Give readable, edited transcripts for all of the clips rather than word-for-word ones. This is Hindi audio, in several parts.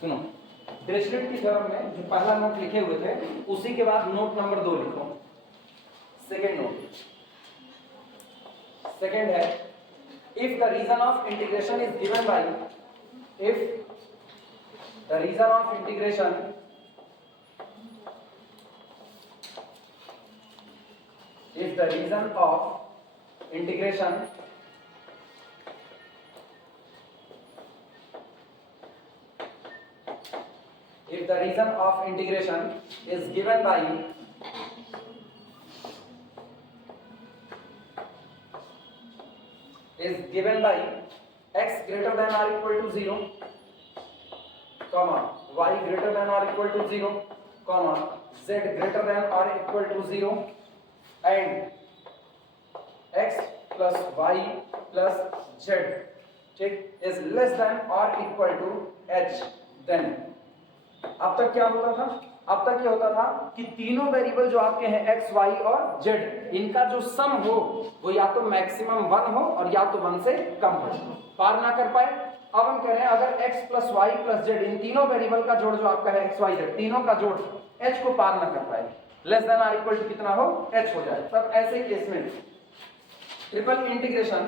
सुनो, डिरिचलेट की थ्योरम में जो पहला नोट लिखे हुए थे उसी के बाद नोट नंबर 2 लिखो। सेकेंड नोट, सेकेंड है if the region of integration is given by, if the region of integration if the reason of integration is given by x greater than or equal to 0, comma y greater than or equal to 0, comma z greater than or equal to 0, and x plus y plus z, ठीक, is less than or equal to h, then अब तक क्या होता था? अब तक ये होता था कि तीनों वेरिएबल जो आपके हैं x, y और z, इनका जो सम हो वो या तो मैक्सिमम 1 हो और या तो 1 से कम हो, पार ना कर पाए। अब हम कह रहे हैं अगर x plus Y plus Z, इन तीनों वेरिएबल का जोड़ जो आपका है x, y, z, तीनों का जोड़ h को पार ना कर पाए, less than or equal to कितना हो, h हो जाए, तब ऐसे केस में triple integration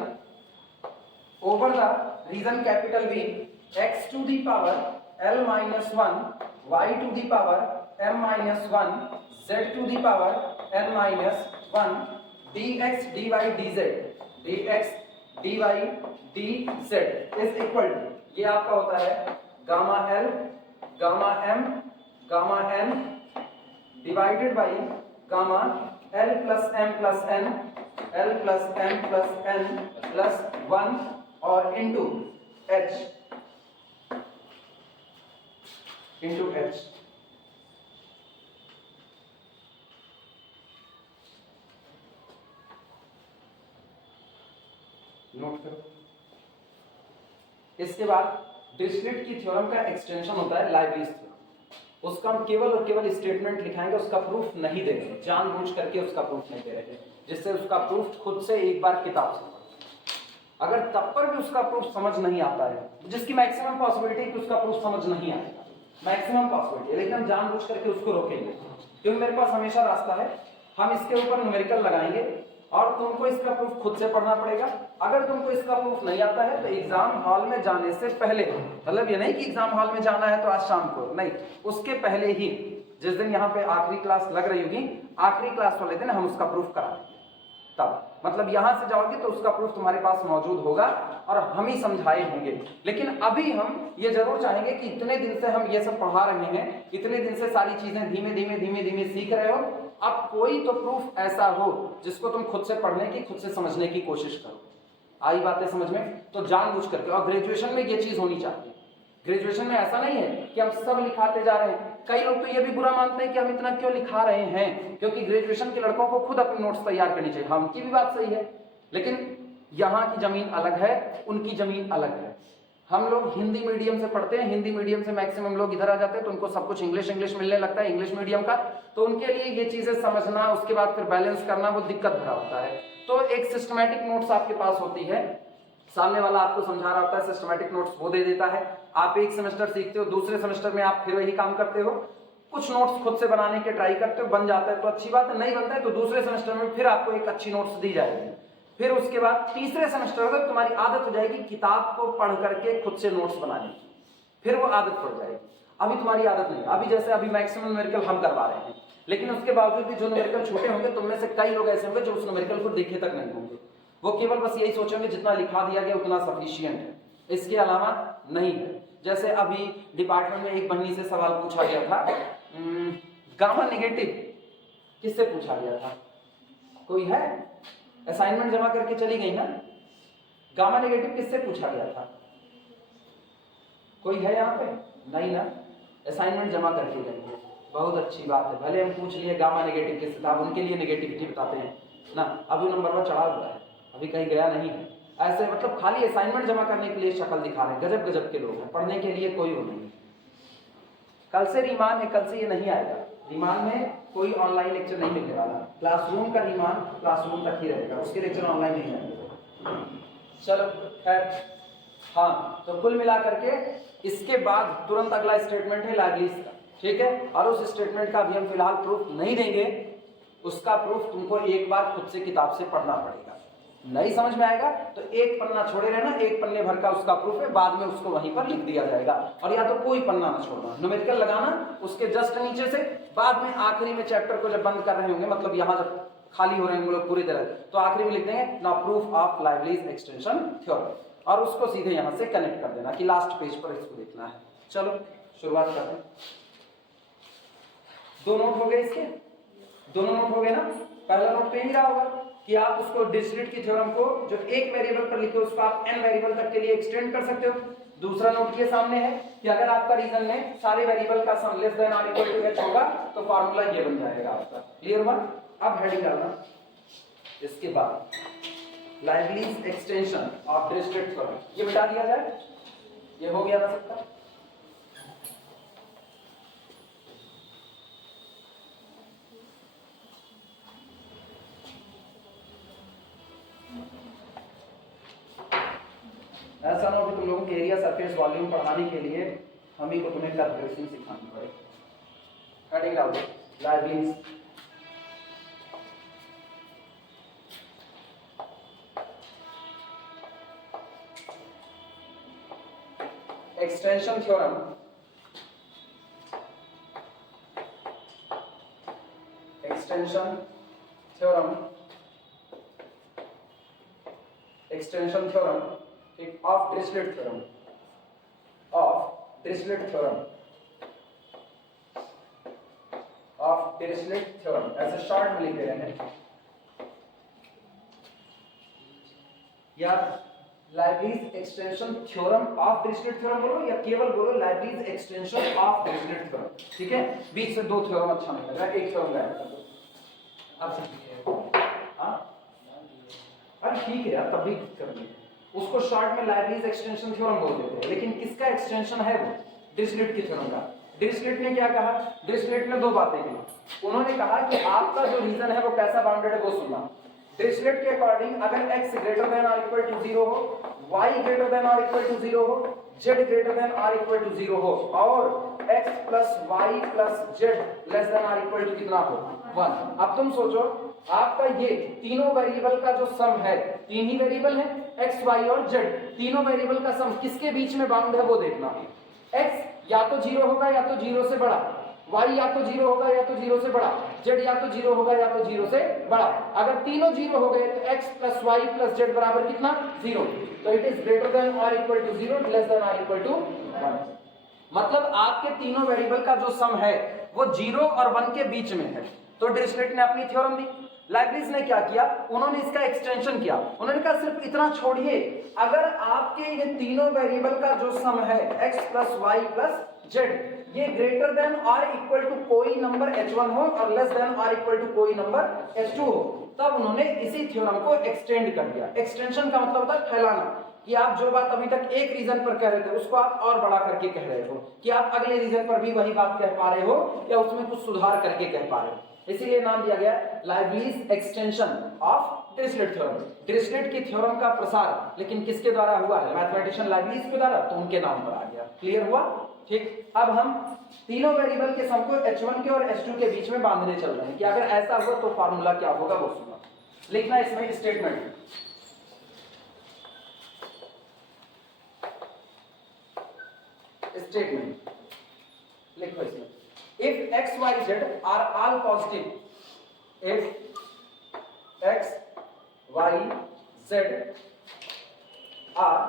over the region capital V x to the power l minus 1, y to the power m minus 1, z to the power n minus 1, dx dy dz, dx dy dz is equal to, ये आपका होता है gamma l gamma m gamma n divided by gamma l plus m plus n, l plus m plus n plus 1 और into h, into h। Note करो। इसके बाद डिरिचलेट की थ्योरम का एक्सटेंशन होता है लाइबनिज़ थ्योरम, उसका हम केवल और केवल स्टेटमेंट लिखाएंगे, उसका प्रूफ नहीं दे रहे, जानबूझ करके उसका प्रूफ नहीं दे रहे, जिससे उसका प्रूफ खुद से एक बार किताब से, अगर तब पर भी उसका प्रूफ समझ नहीं आता है, जिसकी मैक्सिमम पॉसिबिलिटी है कि उसका प्रूफ समझ नहीं आएगा, मैक्सिमम पॉसिबिलिटी है, लेकिन हम जानबूझ करके उसको रोकेंगे, क्योंकि मेरे पास हमेशा रास्ता है, हम इसके ऊपर न्यूमेरिकल लगाएंगे और तुमको इसका प्रूफ खुद से पढ़ना पड़ेगा। अगर तुमको इसका प्रूफ नहीं आता है तो एग्जाम हॉल में जाने से पहले, मतलब ये नहीं कि एग्जाम हॉल में जाना है तो आज शाम को, नहीं, उसके पहले ही, जिस दिन यहाँ पे आखिरी क्लास लग रही होगी, आखिरी क्लास वाले दिन हम उसका प्रूफ करा देंगे, तब मतलब यहां से जाओगे तो उसका प्रूफ तुम्हारे पास मौजूद होगा और हम ही समझाए होंगे। लेकिन अभी हम ये जरूर चाहेंगे कि इतने दिन से हम ये सब पढ़ा रहे हैं, इतने दिन से सारी चीजें धीमे धीमे धीमे धीमे सीख रहे हो, अब कोई तो प्रूफ ऐसा हो जिसको तुम खुद से पढ़ने की, खुद से समझने की कोशिश करो। आई बातें समझ में? तो जानबूझ करके, और ग्रेजुएशन में ये चीज होनी चाहिए। ग्रेजुएशन में ऐसा नहीं है कि हम सब लिखाते जा रहे हैं। कई लोग तो ये भी बुरा मानते हैं कि हम इतना क्यों लिखा रहे हैं, क्योंकि ग्रेजुएशन के लड़कों को खुद अपनी नोट्स तैयार करनी चाहिए। हाँ, उनकी भी बात सही है, लेकिन यहाँ की जमीन अलग है, उनकी जमीन अलग है। हम लोग हिंदी मीडियम से पढ़ते हैं, हिंदी मीडियम से मैक्सिमम लोग इधर आ जाते हैं, तो उनको सब कुछ इंग्लिश मिलने लगता है, इंग्लिश मीडियम का, तो उनके लिए ये चीजें समझना, उसके बाद फिर बैलेंस करना वो दिक्कत भरा होता है। तो एक सिस्टमैटिक नोट्स आपके पास होती है, सामने वाला आपको समझा रहा होता है, सिस्टमैटिक नोट्स वो दे देता है, आप एक सेमेस्टर सीखते हो, दूसरे सेमेस्टर में आप फिर वही काम करते हो, कुछ नोट्स खुद से बनाने के ट्राई करते हो, बन जाता है तो अच्छी बात है, नहीं बनता है तो दूसरे सेमेस्टर में फिर आपको एक अच्छी नोट्स दी जाएगी। फिर उसके बाद तीसरे सेमेस्टर तक तुम्हारी आदत हो जाएगी किताब को पढ़ करके खुद से नोट्स बनाने की, फिर वो आदत पड़ जाएगी। अभी तुम्हारी आदत नहीं, अभी जैसे अभी मैक्सिमम न्यूमेरिकल हम करवा रहे हैं, लेकिन उसके बावजूद भी जो न्यूमेरिकल छोटे होंगे, तुम में से कई लोग ऐसे होंगे जो उस न्यूमेरिकल को देखे तक नहीं होंगे, वो केवल बस यही सोचेंगे जितना लिखा दिया गया उतना सफिशिएंट है, इसके अलावा नहीं है। जैसे अभी डिपार्टमेंट में एक बहनी से सवाल पूछा गया था, गामा नेगेटिव किससे पूछा गया था? कोई है? असाइनमेंट जमा करके चली गई ना? गामा नेगेटिव किससे पूछा गया था? कोई है यहाँ पे? नहीं ना? असाइनमेंट जमा करके गई है, बहुत अच्छी बात है। भले हम पूछ लिए गामा नेगेटिव किससे था, उनके लिए नेगेटिविटी बताते हैं ना, अभी नंबर 1 चढ़ा हुआ है, अभी कहीं गया नहीं है। ऐसे मतलब खाली असाइनमेंट जमा करने के लिए शक्ल दिखा रहे हैं, गजब गजब के लोग हैं, पढ़ने के लिए कोई वो नहीं। कल से रीमान है, कल से ये नहीं आएगा, रीमान में कोई ऑनलाइन लेक्चर नहीं मिलने वाला, क्लासरूम का रीमान क्लासरूम तक ही रहेगा, उसके लेक्चर ऑनलाइन नहीं आएगा। चलो खैर, हाँ, तो कुल मिलाकर के इसके बाद तुरंत अगला स्टेटमेंट है लाइवलीज का, ठीक है। और उस स्टेटमेंट का भी हम फिलहाल प्रूफ नहीं देंगे, उसका प्रूफ तुमको एक बार खुद से किताब से पढ़ना पड़ेगा। नहीं समझ में आएगा तो एक पन्ना छोड़े रहना, एक पन्ने भर का उसका प्रूफ है, बाद में उसको वहीं पर लिख दिया जाएगा। और या तो कोई पन्ना ना छोड़ना, न्यूमेरिकल लगाना उसके जस्ट नीचे से, बाद में आखिरी में चैप्टर को जब बंद कर रहे होंगे, मतलब यहाँ जब खाली हो रहे हैं लोग पूरी तरह, तो आखिरी में लिख देंगे now proof of Liouville's extension theorem, और उसको सीधे यहाँ से कनेक्ट कर देना कि लास्ट पेज पर इसको देखना है। चलो शुरुआत करते हैं। दो नोट हो गए इसके, दोनों नोट हो गए ना। पहला नोट पे ही रहा होगा कि आप उसको डिरिचलेट की थ्योरम को जो एक वेरिएबल पर लिखे उसको आप n वेरिएबल तक के लिए एक्सटेंड कर सकते हो। दूसरा नोट ये सामने है कि अगर आपका रीजन में सारे वेरिएबल का सम लेस देन और इक्वल टू h होगा तो फार्मूला ये बन जाएगा आपका। क्लियर हुआ? अब हेडिंग करना, इसके बाद लाइवलीज एक्सटेंशन ऑफ डिरिचलेट थ्योरम, ये मिटा दिया जाए, ये हो गया ना सबका। ऐसा ना हो कि तुम लोगों के एरिया सरफेस वॉल्यूम पढ़ाने के लिए हम ही को तुम्हें कैलकुलेशन सिखानी पड़े। हेडिंग डाल दो Liouville's extension theorem extension theorem extension theorem of Dirichlet theorem of Dirichlet theorem of Dirichlet theorem, ऐसे शॉर्ट में लिख दे रहे हैं या Liouville's extension theorem of Dirichlet theorem बोलो या केवल बोलो Liouville's extension of Dirichlet theorem, ठीक है। बीच से दो थ्योरम अच्छा नहीं लग रहा है, एक थ्योरम गायब कर दो। अब समझिए, हाँ अरे ठीक है यार, तब भी कर दी उसको शॉर्ट में लाइवलीज एक्सटेंशन थ्योरम बोल देते हैं, लेकिन किसका एक्सटेंशन है वो? डिरिचलेट की थ्योरम का। डिरिचलेट ने क्या कहा? डिरिचलेट ने दो बातें की। उन्होंने कहा कि आपका जो रीजन है वो कैसा बाउंडेड है वो सुनना। डिरिचलेट के अकॉर्डिंग अगर x ग्रेटर देन और इक्वल टू 0 हो, y ग्रेटर देन और इक्वल टू 0 हो, z ग्रेटर देन और इक्वल टू 0 हो और x plus Y plus z less than और इक्वल टू कितना हो? 1। अब तुम सोचो आपका ये तीनों वेरिएबल का जो सम है, तीन ही वेरिएबल है x, y और z, तीनों वेरिएबल का सम किसके बीच में बाउंड है वो देखना। x या तो 0 होगा या तो 0 से बड़ा, y या तो 0 होगा या तो 0 से बड़ा, z या तो 0 होगा या तो 0 से बड़ा। अगर तीनों 0 हो गए तो x plus Y plus z बराबर कितना? 0। तो इट इज ग्रेटर देन और इक्वल टू 0, लेस देन और इक्वल टू 1। मतलब आपके तीनों वेरिएबल का जो सम है वो 0 और 1 के बीच में है। तो डिरिचलेट ने अपनी थ्योरम दी। लाइवलीज ने क्या किया? उन्होंने इसका एक्सटेंशन किया। उन्होंने कहा सिर्फ इतना छोड़िए, अगर आपके ये तीनों वेरिएबल का जो सम है x plus Y plus z ये ग्रेटर देन और इक्वल टू कोई नंबर h1 हो और लेस देन और इक्वल टू कोई नंबर h2 हो, तब उन्होंने इसी थ्योरम को एक्सटेंड कर दिया। एक्सटेंशन का मतलब होता है फैलाना, कि आप जो बात अभी तक एक रीजन पर कह रहे थे उसको आप और बड़ा करके कह रहे हो, कि आप अगले रीजन पर भी वही बात कह पा रहे हो या उसमें कुछ सुधार करके कह पा रहे हो। इसीलिए नाम दिया गया Liouville's extension of Dirichlet theorem. Dirichlet की थ्योरम का प्रसार लेकिन किसके द्वारा हुआ है? मैथमेटिशियन लाइवलीज के द्वारा, तो उनके नाम पर आ गया। क्लियर हुआ? ठीक। अब हम तीनों वेरिएबल के सम को h1 के और h2 के बीच में बांधने चल रहे हैं कि अगर ऐसा हुआ तो फार्मूला क्या होगा वो सुनो। लिखना इसमें स्टेटमेंट, स्टेटमेंट लिखो इसमें, if x y z are all positive, if x y z are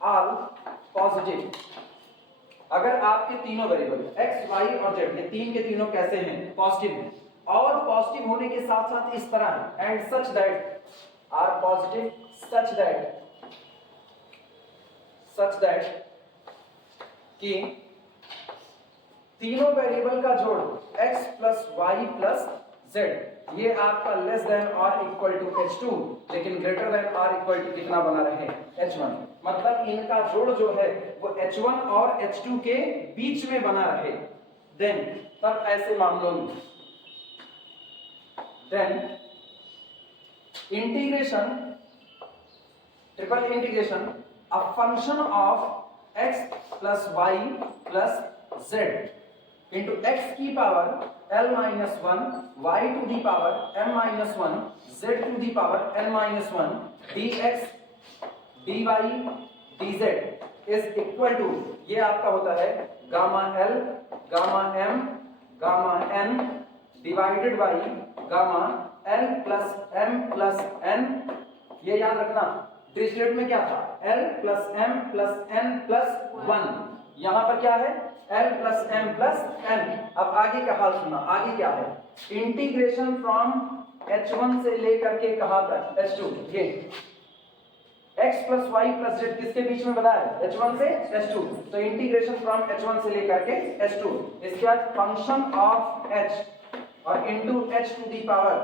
all positive, अगर आपके तीनों वेरिएबल x y और z ये तीन के तीनों कैसे हैं? पॉजिटिव हैं, और पॉजिटिव होने के साथ साथ इस तरह है, and such that are positive such that कि तीनों वेरिएबल का जोड़ x plus Y plus z ये आपका लेस देन और इक्वल टू h2 लेकिन ग्रेटर देन और इक्वल टू कितना बना रहे? h1। मतलब इनका जोड़ जो है वो h1 और h2 के बीच में बना रहे। देन तब ऐसे मामलों में then integration triple integration a function of x plus y plus z into x की पावर l minus 1 y to the power m minus 1 z to the power n minus 1 dx dy dz is equal to, ये आपका होता है gamma l gamma m gamma n divided by gamma l plus m plus n। ये याद रखना डिरिचलेट में क्या था, l plus m plus n plus 1, यहां पर क्या है l plus m plus n। अब आगे का हाल सुनना, आगे क्या है, इंटीग्रेशन फ्रॉम h1 से लेकर के कहां तक h2, ये x plus Y plus z किसके बीच में बताया है, h1 से h2, तो इंटीग्रेशन फ्रॉम h1 से लेकर के h2, इसके बाद फंक्शन ऑफ h और into h to the power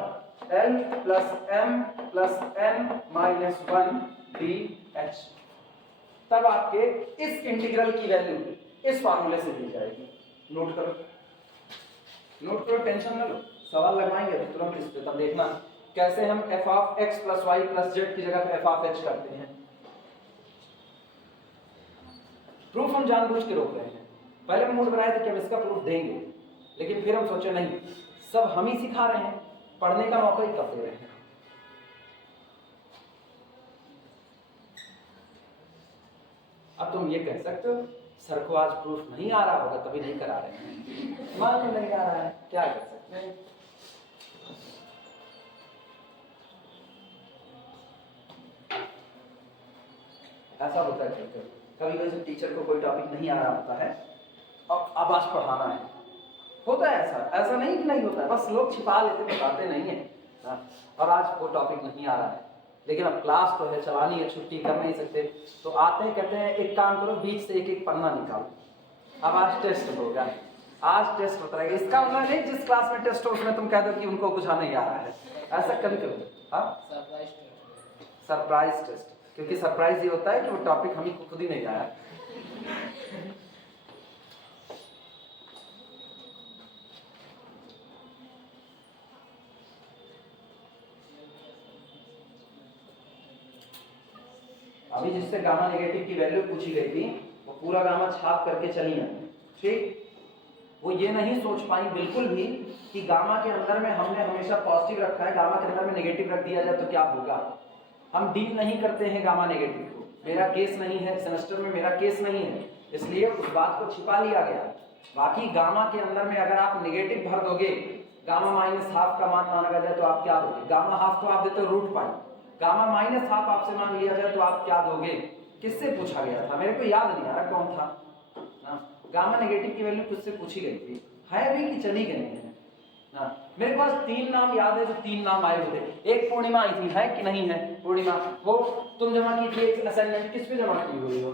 l plus m plus n minus 1 dh। तब आपके इस इंटीग्रल की वैल्यू इस फार्मूले से दी जाएगी। नोट करो, नोट करो, टेंशन न लो, सवाल लगवाएंगे तो तुरंत इस पे, तब देखना कैसे हम f of x plus Y plus z की जगह पे f ऑफ h करते हैं। प्रूफ हम जानबूझ के रोक रहे हैं। पहले हम मूड बनाए थे कि हम इसका प्रूफ देंगे, लेकिन फिर हम सोचे नहीं, सब हम ही सिखा रहे हैं, पढ़ने का मौका ही कब दे रहे हैं। अब तुम ये कह सकते हो सर को आज प्रूफ नहीं आ रहा होगा तभी नहीं करा रहे हैं, मान लो नहीं आ रहा है, क्या कर सकते हैं। ऐसा होता है कभी कभी टीचर को कोई टॉपिक नहीं आ रहा होता है और अब आज पढ़ाना है, होता है ऐसा, ऐसा नहीं कि नहीं होता है, बस लोग छिपा लेते, बताते नहीं है ना। और आज वो टॉपिक नहीं आ रहा है, लेकिन अब क्लास तो है, चलानी है, छुट्टी कर नहीं सकते, तो आते हैं कहते हैं एक काम करो बीच से एक एक पन्ना निकालो, अब आज टेस्ट होगा, आज टेस्ट होता है। इसका मतलब नहीं जिस क्लास में टेस्ट हो उसमें तुम कह दो कि उनको कुछ नहीं आ रहा है, ऐसा कभी कभी। हाँ, सरप्राइज टेस्ट, क्योंकि सरप्राइज ये होता है कि वो टॉपिक हमें खुद ही नहीं आया। अभी जिससे गामा नेगेटिव की वैल्यू पूछी गई थी वो पूरा गामा छाप करके चली है, ठीक। वो ये नहीं सोच पाई बिल्कुल भी कि गामा के अंदर में हमने हमेशा पॉजिटिव रखा है, गामा के अंदर में नेगेटिव रख दिया जाए तो क्या होगा। हम डील नहीं करते हैं गामा नेगेटिव को, मेरा केस नहीं है, सेमेस्टर में मेरा केस नहीं है, इसलिए उस बात को छिपा लिया गया। बाकी गामा के अंदर में अगर आप नेगेटिव भर दोगे, गामा माइनस हाफ का मान मांगा जाए तो आप क्या दोगे, गामा हाफ तो आप देते हो root pi, gamma minus half आपसे मांग लिया जाए तो आप क्या दोगे। किससे पूछा गया था, मेरे को याद नहीं आ रहा कौन था ना। गामा नेगेटिव की वैल्यू किससे पूछी गई थी, है भी कि चली गई है ना। मेरे पास 3 नाम याद है, जो 3 नाम आए हुए थे। एक पूर्णिमा आई थी, है कि नहीं है पूर्णिमा, वो तुम जमा की थी एक असाइनमेंट, किस पे जमा की हुई हो,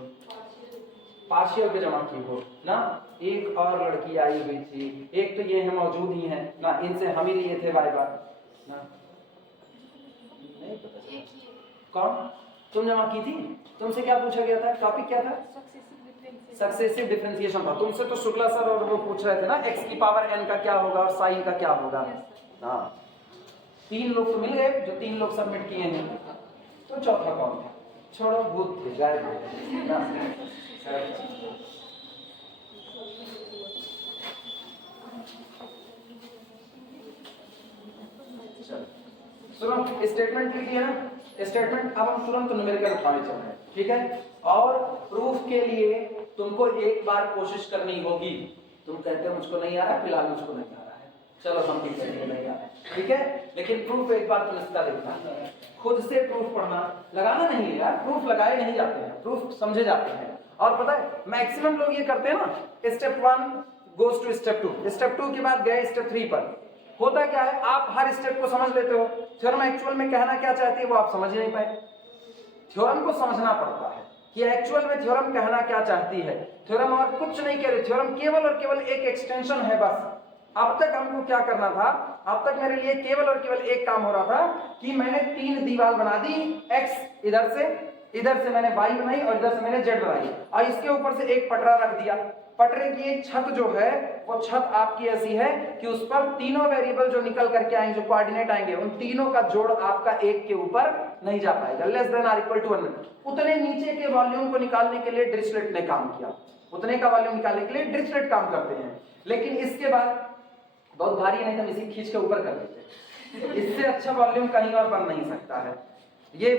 पार्शियल पे जमा की हो ना। एक और लड़की आई हुई थी, एक तो ये है मौजूद ही है ना, इनसे हम ही लिए थे बाय बार ना, नहीं पता कौन तुम जमा की थी। तुमसे क्या पूछा गया था, टॉपिक क्या था, सक्सेसिव डिफरेंशिएशन था। तुमसे तो शुक्ला सर और वो पूछ रहे थे ना x की पावर n का क्या होगा और साइन का क्या होगा। हाँ, 3 लोग तो मिल गए, जो 3 लोग सबमिट किए हैं, तो चौथा कौन था, छोड़ो भूत थे, गायब हो गए। सुनो, स्टेटमेंट लिखिए ना, स्टेटमेंट। अब हम तुरंत न्यूमेरिकल उठाने चल रहे हैं, ठीक है। और प्रूफ के लिए तुमको एक बार कोशिश करनी होगी। तुम कहते हो मुझको नहीं आ रहा, फिलहाल मुझको नहीं आ रहा है, चलो हम भी कहेंगे नहीं आ रहा है, ठीक है। लेकिन प्रूफ एक बार तुम इसका देखना, खुद से प्रूफ पढ़ना, लगाना नहीं है यार, प्रूफ लगाए नहीं जाते हैं, प्रूफ समझे जाते हैं। और पता है मैक्सिमम लोग ये करते हैं ना, step 1 goes to step 2, step 2 के बाद गए स्टेप 3 पर। होता क्या है, आप हर स्टेप को समझ लेते हो, थ्योरम एक्चुअल में कहना क्या चाहती है वो आप समझ नहीं पाए। थ्योरम को समझना पड़ता है कि एक्चुअल में थ्योरम कहना क्या चाहती है। थ्योरम और कुछ नहीं कह रही, थ्योरम केवल और केवल एक एक्सटेंशन है बस। अब तक हमको क्या करना था, अब तक मेरे लिए केवल और केवल एक काम हो रहा था कि मैंने 3 दीवार बना दी, x इधर से इधर से मैंने y बनाई और इधर से मैंने z बनाई, और इसके ऊपर से एक पटरा रख दिया। पटरे की एक छत जो है वो छत आपकी ऐसी है कि उस पर तीनों वेरिएबल जो निकल करके आएंगे, जो कोऑर्डिनेट आएंगे, उन तीनों का जोड़ आपका एक के ऊपर नहीं जा पाएगा, less than or equal to 1। उतने नीचे के वॉल्यूम को निकालने के लिए डिरिचलेट ने काम किया, उतने का वॉल्यूम निकालने के लिए डिरिचलेट काम करते हैं। लेकिन इसके बाद बहुत भारी है, नहीं तो हम इसी खींच के ऊपर कर देते, इससे अच्छा वॉल्यूम कहीं और बन नहीं सकता है। ये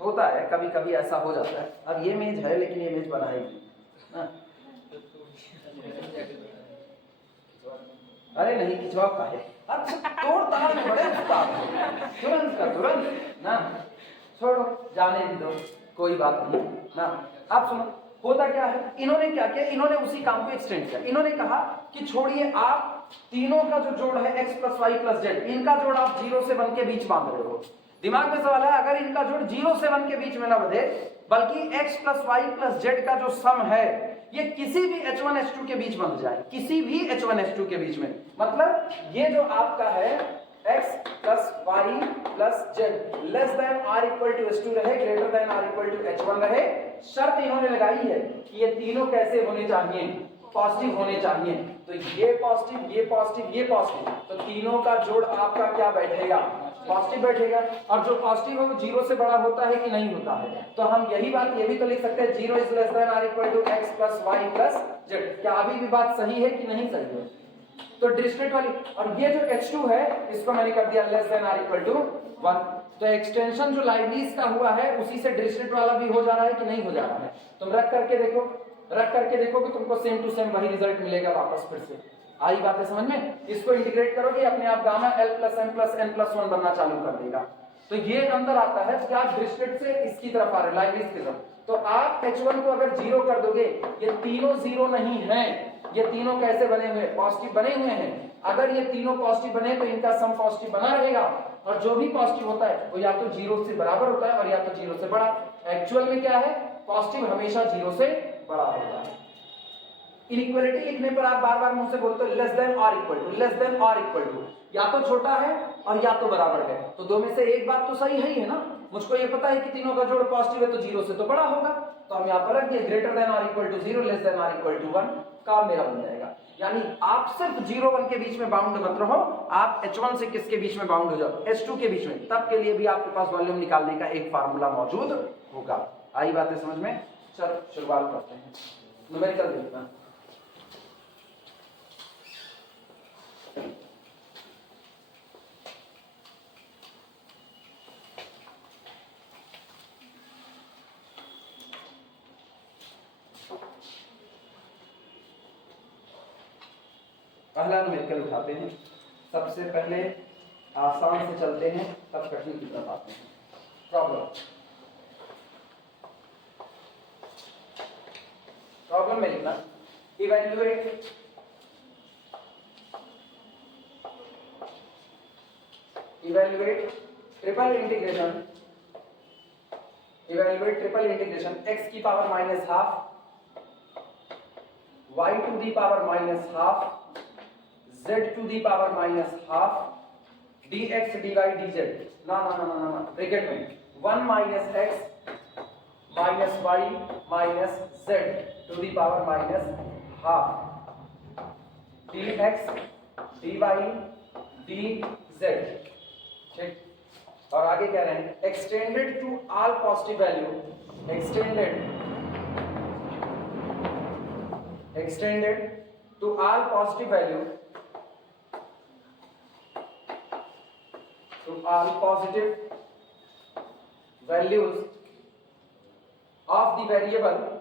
होता है, कभी कभी ऐसा हो जाता है। अब ये मेज है लेकिन ये मेज बना ही नहीं, अरे नहीं खिंचवा का है, अच्छा तोड़ में बड़े तुरंत का तुरंत ना, छोड़ो जाने भी दो, कोई बात नहीं ना। आप सुनो होता क्या है, इन्होंने क्या किया, इन्होंने उसी काम को एक्सटेंड किया। इन्होंने कहा कि छोड़िए, आप तीनों का जो जोड़ है x plus Y plus z, इनका जोड़ आप 0 से 1 के बीच बांध रहे हो। दिमाग में सवाल है, अगर इनका जोड़ 0 से 1 के बीच में ना बंधे, बल्कि x plus Y plus Z का जो सम है ये किसी भी h1 h2 के बीच बंध जाए, किसी भी h1 h2 के बीच में, मतलब ये जो आपका है x plus Y plus z less than or equal to h2 रहे, greater than or equal to h1 रहे। शर्त इन्होंने लगाई है कि ये तीनों कैसे होने चाहिए, पॉजिटिव होने चाहिए। तो ये पॉजिटिव, ये पॉजिटिव, ये पॉजिटिव, तो तीनों का जोड़ आपका क्या बैठेगा, पॉजिटिव बैठेगा। और जो पॉजिटिव है वो 0 से बड़ा होता है कि नहीं होता है, तो हम यही बात ये भी तो लिख सकते हैं, 0 is less than or equal to x plus Y plus z. क्या अभी भी बात सही है कि नहीं सही है? तो डिरिचलेट वाली, और ये जो h2 है इसको मैंने कर दिया less than or equal to 1। तो एक्सटेंशन जो लाइबनिज का हुआ है उसी से डिरिचलेट वाला भी हो जा रहा है कि नहीं हो जा रहा है? तुम रख करके देखो, रख करके देखो कि तुमको सेम टू सेम वही रिजल्ट मिलेगा वापस। फिर से आई बात है समझ में? इसको इंटीग्रेट करोगे अपने आप gamma l plus m plus n plus 1 बनना चालू कर देगा। तो ये अंदर आता है कि आप डिरिचलेट से इसकी तरफ आ रहे हैं, लाइबनिज की तरफ। तो आप h1 को अगर 0 कर दोगे, ये तीनों 0 नहीं है, ये तीनों कैसे बने हुए, पॉजिटिव बने हुए हैं। अगर ये तीनों पॉजिटिव बने तो इनका सम पॉजिटिव बना रहेगा, और जो भी पॉजिटिव होता है वो या तो 0 से बराबर होता है और या तो 0 से बड़ा। एक्चुअल में क्या है, पॉजिटिव हमेशा 0 से बड़ा होता है। इनइक्वालिटी लिखने पर आप बार बार मुझसे बोलते हो less than or equal to, less than or equal to, या तो छोटा है और या तो बराबर है। तो दो में से एक बात तो सही है ही है ना। मुझको ये पता है कि तीनों का जोड़ पॉजिटिव है तो 0 से तो बड़ा होगा, तो हम यहाँ पर रख दिए greater than or equal to 0, less than or equal to 1, काम मेरा बन जाएगा। यानी आप सिर्फ 0 1 के बीच में बाउंड मत रहो, आप h1 से किसके बीच में बाउंड हो जाओ, h2 के बीच में। तब के लिए भी आपके पास वॉल्यूम निकालने का एक फार्मूला मौजूद होगा। आई बातें समझ में? चलो शुरुआत करते हैं, न्यूमेरिकल देखना। पहला न्यूमेरिकल उठाते हैं। सबसे पहले आसान से चलते हैं, तब कठिन की तरफ आते हैं। प्रॉब्लम में लिखना, इवैल्यूएट ट्रिपल इंटीग्रेशन x की power minus half, y to the power minus half, z to the power minus half, dx dy dz, ना ना ना ना ना ब्रैकेट में 1 minus x minus y minus z to the power minus half, dx dy dz। ठीक, और आगे कह रहे हैं extended to all positive value, extended to all positive value, to all positive values of the variable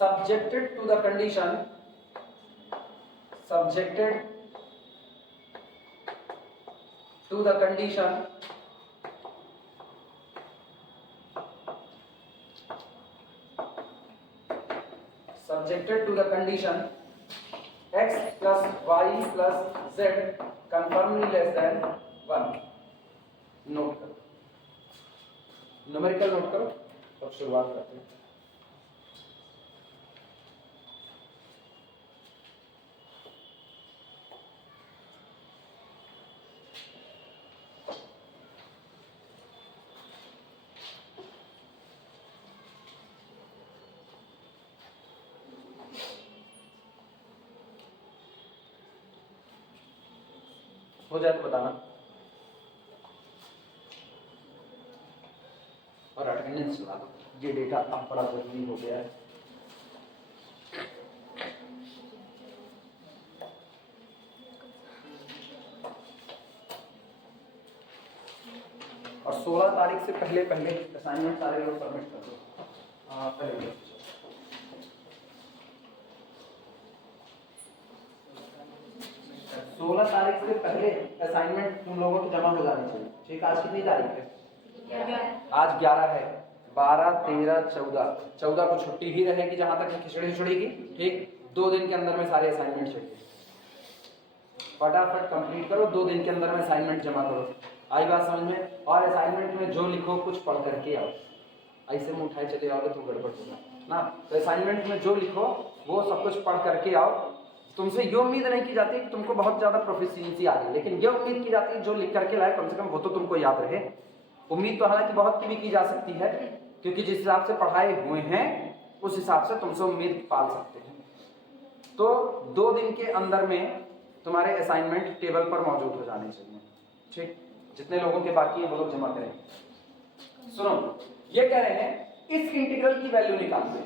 subjected to the condition x plus y plus z conformly less than 1। Note करो, न्यूमेरिकल नोट करो, अब शुरुआत करते हैं। हो जाए तो बताना। और अटेंडेंस चला दो, ये डेटा अब बड़ा जरूरी हो गया है। और 16 तारीख से पहले असाइनमेंट सारे लोग सबमिट कर दो। पहले 16 तारीख से पहले असाइनमेंट तुम लोगों की जमा हो जानी चाहिए। ठीक, आज कितनी तारीख है? आज 11 है। 12, 13, 14 को छुट्टी ही रहेगी जहां तक खिचड़ी की। ठीक, 2 दिन के अंदर में सारे असाइनमेंट चाहिए। फटाफट कंप्लीट करो, 2 दिन के अंदर में असाइनमेंट जमा करो। आई बात समझ में? और असाइनमेंट में जो लिखो कुछ पढ़ करके आओ। ऐसे में उठाए चले आओगे तो गड़बड़ होगा ना। तो असाइनमेंट में जो लिखो वो सब कुछ पढ़ करके आओ। तुमसे ये उम्मीद नहीं की जाती कि तुमको बहुत ज्यादा प्रोफिशिएंसी आ रही है, लेकिन ये उम्मीद की जाती है जो लिख करके लाए कम से कम वो तो तुमको याद रहे। उम्मीद तो हालांकि बहुत की भी की जा सकती है, क्योंकि जिस हिसाब से पढ़ाए हुए हैं उस हिसाब से तुमसे उम्मीद पाल सकते हैं। तो 2 दिन के अंदर में तुम्हारे असाइनमेंट टेबल पर मौजूद हो जाने चाहिए। ठीक, जितने लोगों के बाकी है वो लोग जमा करें। सुनो, ये कह रहे हैं इस इंटीग्रल की वैल्यू निकालिए।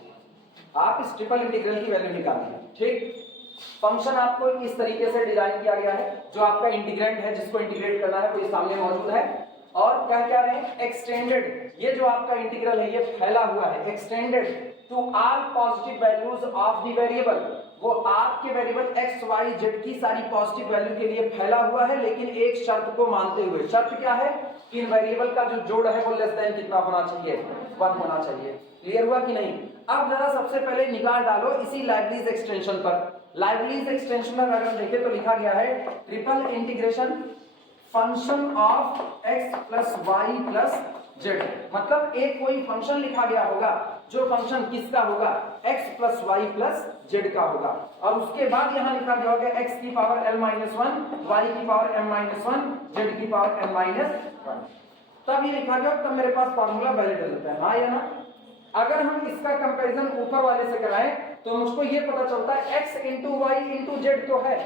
आप इस ट्रिपल इंटीग्रल की वैल्यू निकालिए। ठीक, फंक्शन आपको इस तरीके से डिजाइन किया गया है। जो आपका इंटीग्रेंड है, जिसको इंटीग्रेट करना है, वो इस सामने मौजूद है। और क्या कह रहे हैं? एक्सटेंडेड, ये जो आपका इंटीग्रल है ये फैला हुआ है, extended to all positive values of the variable. वो आपके वेरिएबल x, y, z की सारी पॉजिटिव वैल्यू के लिए फैला हुआ है, लेकिन एक शर्त को मानते हुए। शर्त क्या है? कि इन वेरिएबल का जो जोड़ है वो लेस देन कितना होना चाहिए? 1 होना चाहिए। क्लियर हुआ कि नहीं? अब जरा सबसे पहले निगाह डालो इसी लाइवलीज एक्सटेंशन पर। लाइवलीज एक्सटेंशन पर अगर देखें तो लिखा गया है triple integration function of x plus Y plus z. मतलब एक कोई फंक्शन लिखा गया होगा, जो फंक्शन किसका होगा? x plus Y plus Z का होगा। और उसके बाद यहां लिखा गया होगा x की पावर l माइनस 1, y की पावर m माइनस 1, z की पावर n माइनस 1। तब ये लिखा गया, तब मेरे पास फॉर्मूला वैलिड हो जाता है। हाँ या ना? अगर हम इसका कंपैरिजन ऊपर वाले से कराएं तो मुझको ये पता चलता है x into y into z तो है,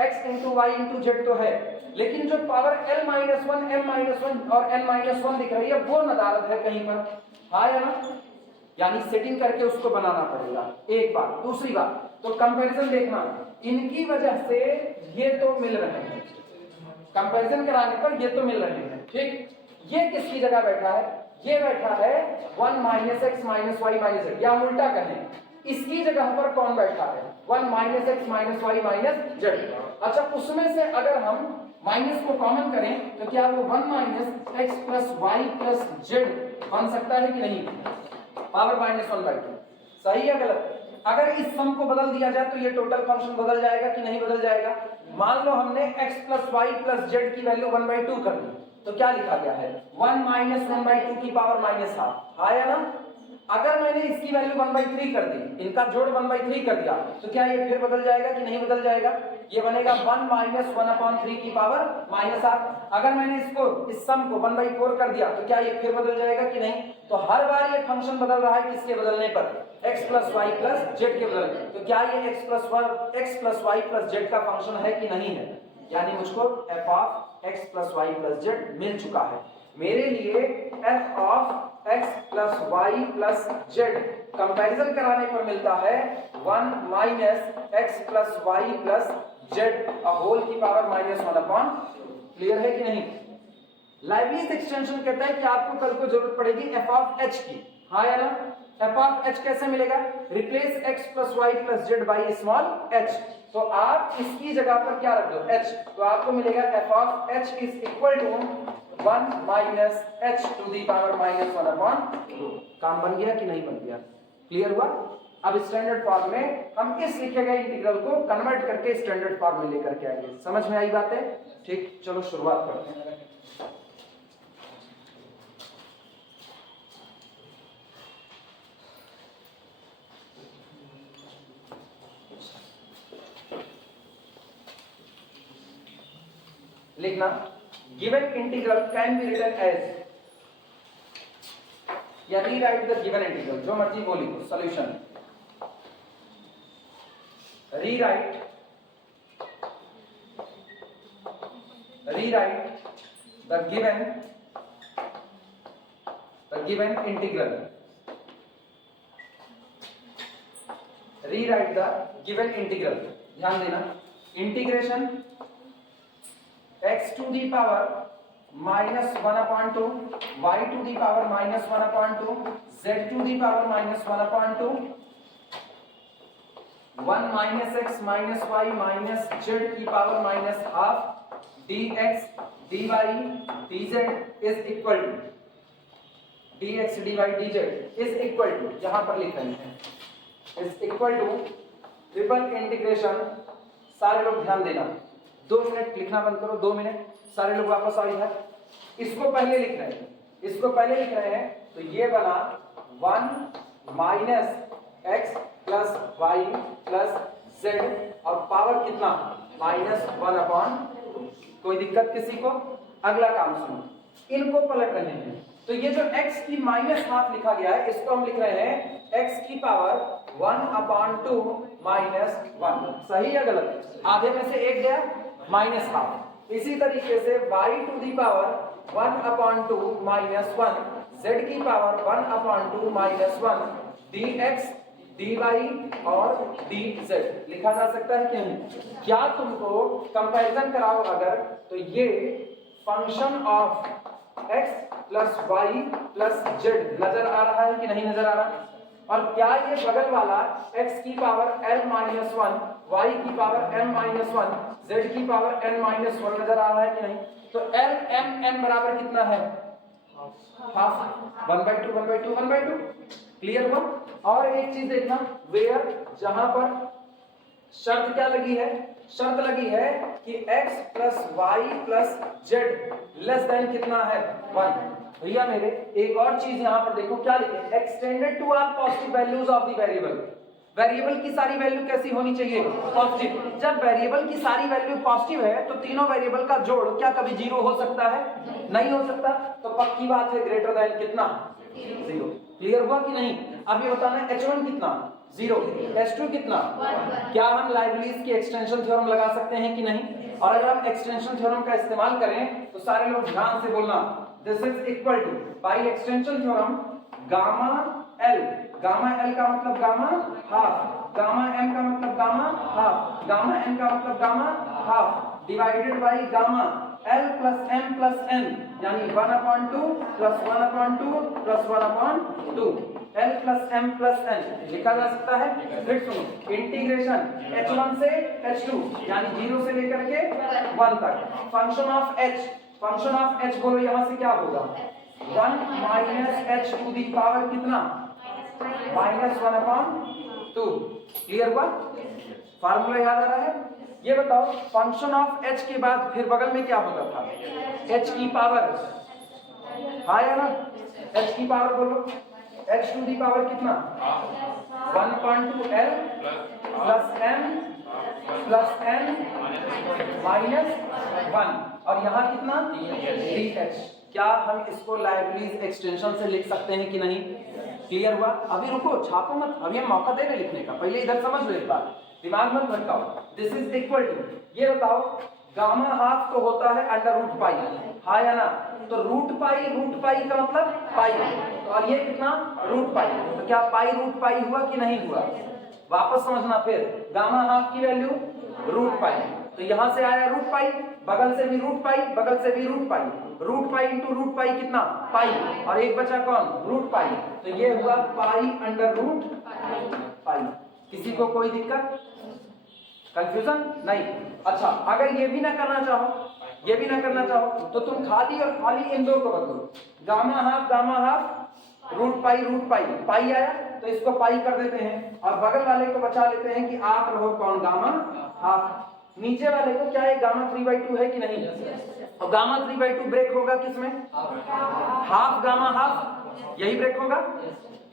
x into y into z तो है, लेकिन जो power l minus 1, m minus 1 और n माइनस 1 दिख रही है वो नदारत है कहीं पर। हाँ या ना? यानी सेटिंग करके उसको बनाना पड़ेगा। एक बात। दूसरी बात, तो कंपैरिजन देखना, इनकी वजह से ये तो मिल रहे हैं, कंपैरिजन कराने पर ये तो मिल रहे हैं। ठीक, ये किसकी जगह बैठा है? ये बैठा है 1 minus x minus y minus z, या उल्टा कहें इसकी जगह पर कौन बैठा है? 1 minus x minus y minus z. अच्छा, उसमें से अगर हम माइनस को कॉमन करें तो क्या वो 1 minus x plus Y plus z बन सकता है कि नहीं? Power minus 1/2। सही या गलत? अगर इस सम को बदल दिया जाए तो ये टोटल फंक्शन बदल जाएगा कि नहीं बदल जाएगा? मान लो हमने x plus Y plus z की वैल्यू 1/2 कर दी, तो क्या लिखा गया है? 1 माइनस 1/2 की पावर माइनस हाफ। हाँ या ना? अगर मैंने इसकी वैल्यू 1/3 कर दी, इनका जोड़ 1/3 कर दिया, तो क्या ये फिर बदल जाएगा कि नहीं बदल जाएगा? ये बनेगा 1 माइनस 1/3 की पावर माइनस हाफ। अगर मैंने इसको इस सम को 1/4 कर दिया तो क्या ये फिर बदल जाएगा कि नहीं? तो हर बार ये फंक्शन बदल रहा है किसके बदलने पर? x plus Y plus Z के बदलने। तो क्या ये x plus Y plus Z का फंक्शन है कि नहीं है? यानी मुझको f of x plus Y plus Z मिल चुका है। मेरे लिए f of x plus Y plus Z comparison कराने पर मिलता है 1 minus x plus Y plus Z whole की पावर माइनस 1/। क्लियर है कि नहीं? लाइवलीज एक्सटेंशन कहता है कि आपको कल को जरूरत पड़ेगी f ऑफ h की। हाँ या ना? f ऑफ h कैसे मिलेगा? Replace x plus Y plus z by small h। तो आप इसकी जगह पर क्या रख दो? h। तो आपको मिलेगा f of h is equal to 1 minus h to the power minus 1/2। काम बन गया कि नहीं बन गया? क्लियर हुआ? अब स्टैंडर्ड फॉर्म में हम इस लिखे गए इंटीग्रल को कन्वर्ट करके स्टैंडर्ड फॉर्म में लेकर के आएंगे। समझ में आई बात है? ठीक, चलो शुरुआत करते हैं। लिखना, given integral can be written as, या रीराइट द गिवन इंटीग्रल, जो मर्जी बोली हो। Solution, rewrite rewrite the given integral. Rewrite the given integral. ध्यान देना, integration x to the power -1/2, y to the power -1/2, z to the power -1/2, 1 minus x minus y minus z की power -12 dx dy dz is equal to dx dy dz is equal to, यहां पर लिख रहे हैं is equal to triple integration. सारे लोग ध्यान देना, 2 मिनट लिखना बंद करो, 2 मिनट, सारे लोग वापस आओ इधर। इसको पहले लिख रहे हैं, इसको पहले लिख रहे हैं, तो ये बना 1 minus x plus Y plus z और पावर कितना -1/2। कोई दिक्कत किसी को? अगला काम सुनो, इनको पलट रहे हैं, तो ये जो x की -12 लिखा गया है इसको हम लिख रहे हैं x की पावर 1/2 -1। सही या गलत? आधे में से एक गया -12। इसी तरीके से y to the power 1/2 -1, z की पावर 1/2 -1, dx dy और dz लिखा जा सकता है कि नहीं? क्या तुमको कंपैरिजन कराओ अगर, तो ये function of x plus Y plus z नजर आ रहा है कि नहीं नजर आ रहा? और क्या ये बगल वाला x की पावर n-1, y की पावर m-1, z की पावर n-1 नजर आ रहा है कि नहीं? तो l m n बराबर कितना है? हाफ, 1/2 1/2 1/2। क्लियर हुआ? और एक चीज देखना, वेयर, जहां पर शर्त क्या लगी है? शर्त लगी है कि x plus Y plus z less than कितना है? 1। भैया मेरे एक और चीज यहां पर देखो, क्या लिखे? Extended to all positive values of the variable. Variable की सारी वैल्यू कैसी होनी चाहिए? पॉजिटिव। जब वेरिएबल की सारी वैल्यू पॉजिटिव है तो तीनों वेरिएबल का जोड़ क्या कभी 0 हो सकता है? नहीं हो सकता। तो पक्की बात है ग्रेटर देन कितना? 0। क्लियर हुआ कि नहीं? अब ये बताना h1 कितना? 0, h2 कितना? क्या हम लाइवलीज की एक्सटेंशन थ्योरम लगा सकते हैं कि नहीं? और अगर हम एक्सटेंशन थ्योरम का इस्तेमाल करें तो सारे लोग ध्यान से बोलना, this is equal to by extension theorem gamma l। Gamma l का मतलब गामा हाफ, गामा m का मतलब गामा हाफ, गामा n का मतलब gamma half, divided by gamma l plus m plus n, यानी 1/2 plus 1/2 plus 1/2 l plus m plus n लिखा जा सकता है। फिर सुनो, इंटीग्रेशन h1 से h2 यानी 0 से लेकर के 1 तक, function of h, function of h बोलो यहां से क्या होगा? 1 minus h to the power कितना? -1/2। क्लियर हुआ? फार्मूला याद आ रहा है? ये बताओ, फंक्शन ऑफ h के बाद फिर बगल में क्या होता था? h की पावर, हाँ या ना? h की पावर बोलो, h टू दी पावर कितना? 1/2 l plus m plus n minus 1, और यहाँ कितना? dh। क्या हम इसको लाइवलीज एक्सटेंशन से लिख सकते हैं कि नहीं? क्लियर हुआ? अभी रुको, छापो मत, अभी हम मौका दे रहे लिखने का, पहले इधर समझ लो एक बात, दिमाग मत भटकाओ। दिस इज इक्वल टू, ये बताओ गामा हाफ तो होता है √पाई, हाँ या ना? तो √पाई का मतलब पाई, और ये कितना? √पाई। तो क्या पाई √पाई हुआ कि नहीं हुआ? वापस समझना, फिर गामा हाफ की वैल्यू √पाई, तो यहां से आया √पाई, बगल से भी √पाई, बगल से भी √पाई, √पाई इंटू √पाई कितना? पाई, और एक बचा कौन? √पाई, तो ये हुआ पाई। किसी को कोई दिक्कत, कंफ्यूजन नहीं? अच्छा, अगर ये भी ना करना चाहो, तो तुम खाली और खाली इन दो को बदलो, गामा हाफ √पाई, पाई आया तो इसको पाई कर देते हैं, और बगल वाले को बचा लेते हैं कि आप रहो कौन? Gamma half. नीचे वाले को क्या है? गामा 3/2 है कि नहीं? और गामा 3/2 ब्रेक होगा किसमें? हाफ गामा हाफ, यही ब्रेक होगा।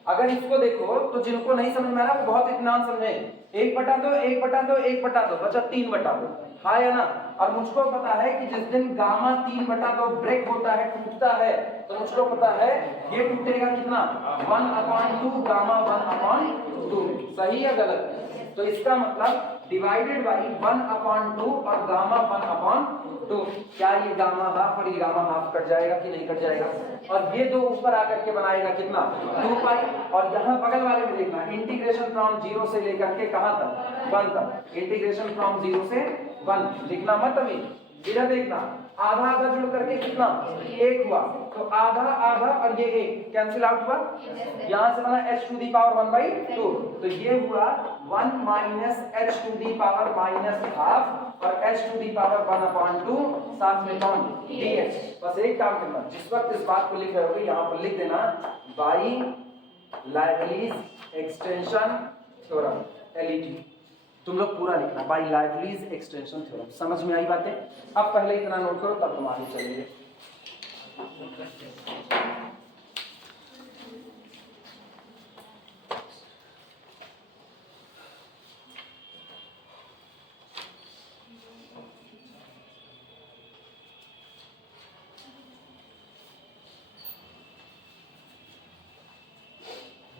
अगर इसको देखो तो जिनको नहीं समझ में आ रहा वो बहुत इत्मीनान समझे, 1/2 बचा 3/2, हाँ या ना? और मुझको पता है कि जिस दिन गामा 3/2 ब्रेक होता है, टूटता है, तो मुझको पता है ये टूटेगा कितना? 1/2 गामा 1/2। सही या गलत? तो इसका मतलब डिवाइडेड बाई 1/2 और गामा 1/2। क्या ये गामा हाफ और ये गामा हाफ कट जाएगा कि नहीं कट जाएगा? और ये दो ऊपर आकर के बनाएगा कितना 2 पाई। और यहाँ बगल वाले में देखना इंटीग्रेशन फ्रॉम 0 से लेकर के कहां तक 1 तक। इंटीग्रेशन फ्रॉम 0 से 1 लिखना मत अभी, इधर देखना आधा आधा जुड़ करके कितना 1 हुआ। तो आधा आधा और ये 1 कैंसिल आउट हुआ। यहां से बना h टू दी पावर 1/2। तो ये हुआ 1 minus h to the power minus half और h टू दी पावर 1/2 साथ में कौन dh। बस एक काम करना, जिस वक्त इस बात को लिख रहे होगे यहां पर लिख देना बाई लाइवलीज एक्सटेंशन थ्योरम LET। तुम लोग पूरा लिखना बाई लाइवलीज एक्सटेंशन थ्योरम। समझ में आई बातें? अब पहले इतना नोट करो तब तुम आगे चलेंगे।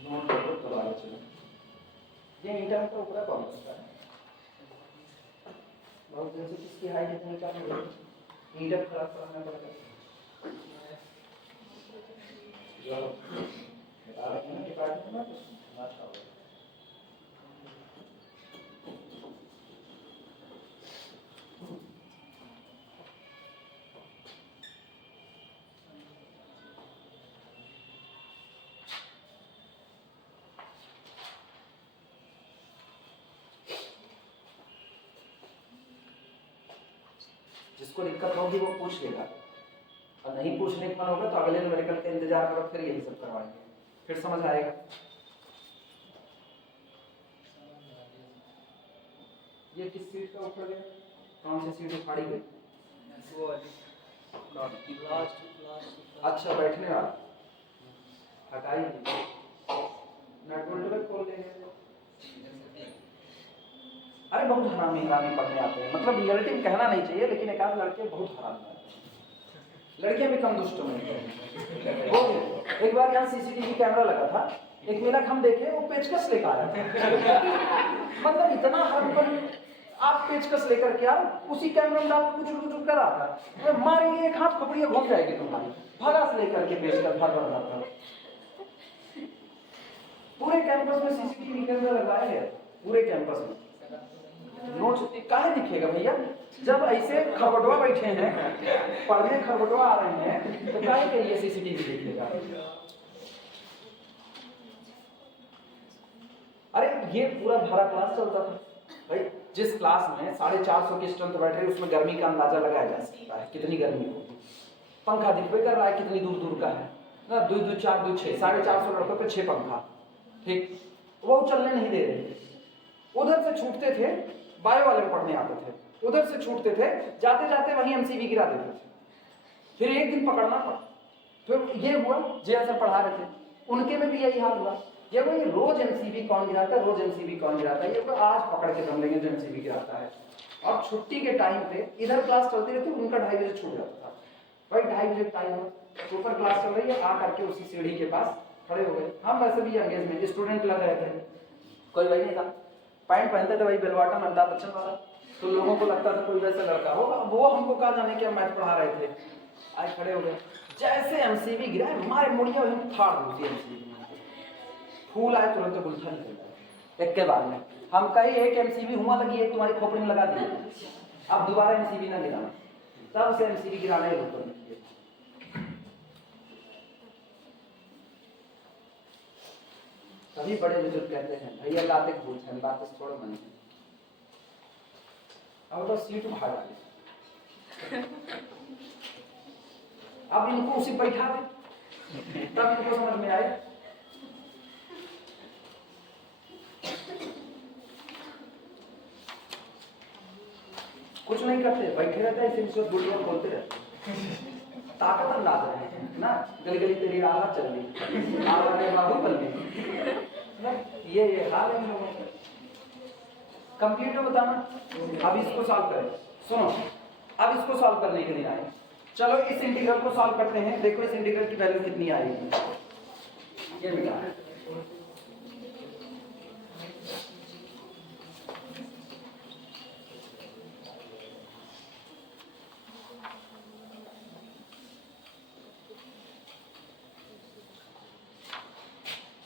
नोट करो तब आगे चलेंगे। ये इंटर का ऊपर कौन होता है? बहुत दिन से किसकी हाइट इतनी कम हो गई, हीटर खराब कराना पड़ता है। जो बता रहे हैं डिपार्टमेंट में तो अच्छा होगा। जिसको दिक्कत होगी वो पूछ लेगा, और नहीं पूछने का मन होगा तो अगले न्यूमेरिकल का इंतजार करो, फिर यही सब करवाएंगे, फिर समझ आएगा। ये किस सीट का ऊपर गया? कौन सी सीट उखाड़ी गई? अच्छा बैठने वाला हटाइए, नट बोल्ट में खोल लेंगे। अरे बहुत हरामी हरामी पढ़ने आते हैं, मतलब रियलिटी में कहना नहीं चाहिए लेकिन एक आध लड़के बहुत हरामी हैं। लड़कियां भी कम दुष्ट नहीं है। वो एक बार यहाँ CCTV कैमरा लगा था, एक मेलक हम देखे वो पेचकस लेकर आया था। मतलब इतना हड़बड़, आप पेचकस लेकर के आओ उसी कैमरा में डाल कुछ कुछ कर रहा था, मारेंगे एक हाथ खोपड़ियां घूम जाएगी तुम्हारी, भगा से लेकर के पेचकस भर भर जाता। पूरे कैंपस में CCTV कैमरा लगाया है, पूरे कैंपस में। नोट्स काहे दिखेगा भैया? जब ऐसे खरबटवा बैठे हैं पढ़ने, खरबटवा आ रहे हैं तो काहे के लिए CCTV दिखेगा? अरे ये पूरा भरा क्लास चलता था भाई, जिस क्लास में 450 की स्ट्रेंथ बैठ रही है उसमें गर्मी का अंदाजा लगाया जा सकता है कितनी गर्मी होगी। पंखा दिखबे कर रहा है कितनी दूर दूर का है ना, 2 2 4 2 6, 450 लड़कों पे 6 पंखा, ठीक, वो चलने नहीं दे रहे। उधर से छूटते थे, बायो वाले में पढ़ने आते थे, उधर से छूटते थे, जाते जाते वहीं MCV गिरा देते थे। फिर एक दिन पकड़ना पड़ा, फिर ये हुआ जे सर पढ़ा रहे थे उनके में भी यही हाल हुआ। ये वो रोज MCV कौन गिराता है, रोज MCV कौन गिराता है, ये तो आज पकड़ के दम लेंगे जो MCV गिराता है। और छुट्टी के टाइम पे इधर क्लास चलती रहती, उनका 2:30 बजे छूट जाता था भाई। 2:30 बजे टाइम हो, ऊपर क्लास चल रही है, आ करके उसी सीढ़ी के पास खड़े हो गए। हम वैसे भी एंगेजमेंट स्टूडेंट लग रहे थे, कोई वही नहीं था, पैंट पहनते थे वही बेलवाटा में अमिताभ बच्चन वाला, तो लोगों को लगता था कोई वैसा लड़का होगा। वो हमको कहा जाने के मैथ पढ़ा रहे थे, आज खड़े हो गए, जैसे MCV गिरा हमारे मुड़िया फाड़ होती MCV, फूल आए तुरंत तो गुलछा निकल जाए एक के बाद में। हम कहीं एक MCV हुआ लगी है तुम्हारी खोपड़ी में लगा दी, अब दोबारा MCV ना गिराना, तब से MCV गिराना ही रोक दो। सभी बड़े बुजुर्ग कहते हैं भैया लाते भूल है, बात से थोड़ा मन है, अब तो सीट उठा डाले, अब इनको उसी बैठा दे तब इनको समझ में आए। कुछ नहीं करते, बैठे रहते हैं, इसी से दुनिया बोलते रहते, ताकत अंदाज है ना, गली गली तेरी राह चल रही, आवाज़ बाहु बन गई। ये हाल है लोगों का। कंप्लीट हो बताना, अब इसको सॉल्व करें। सुनो, अब इसको सॉल्व करने के लिए आए, चलो इस इंटीग्रल को सॉल्व करते हैं। देखो इस इंटीग्रल की वैल्यू कितनी आएगी, ये मिला है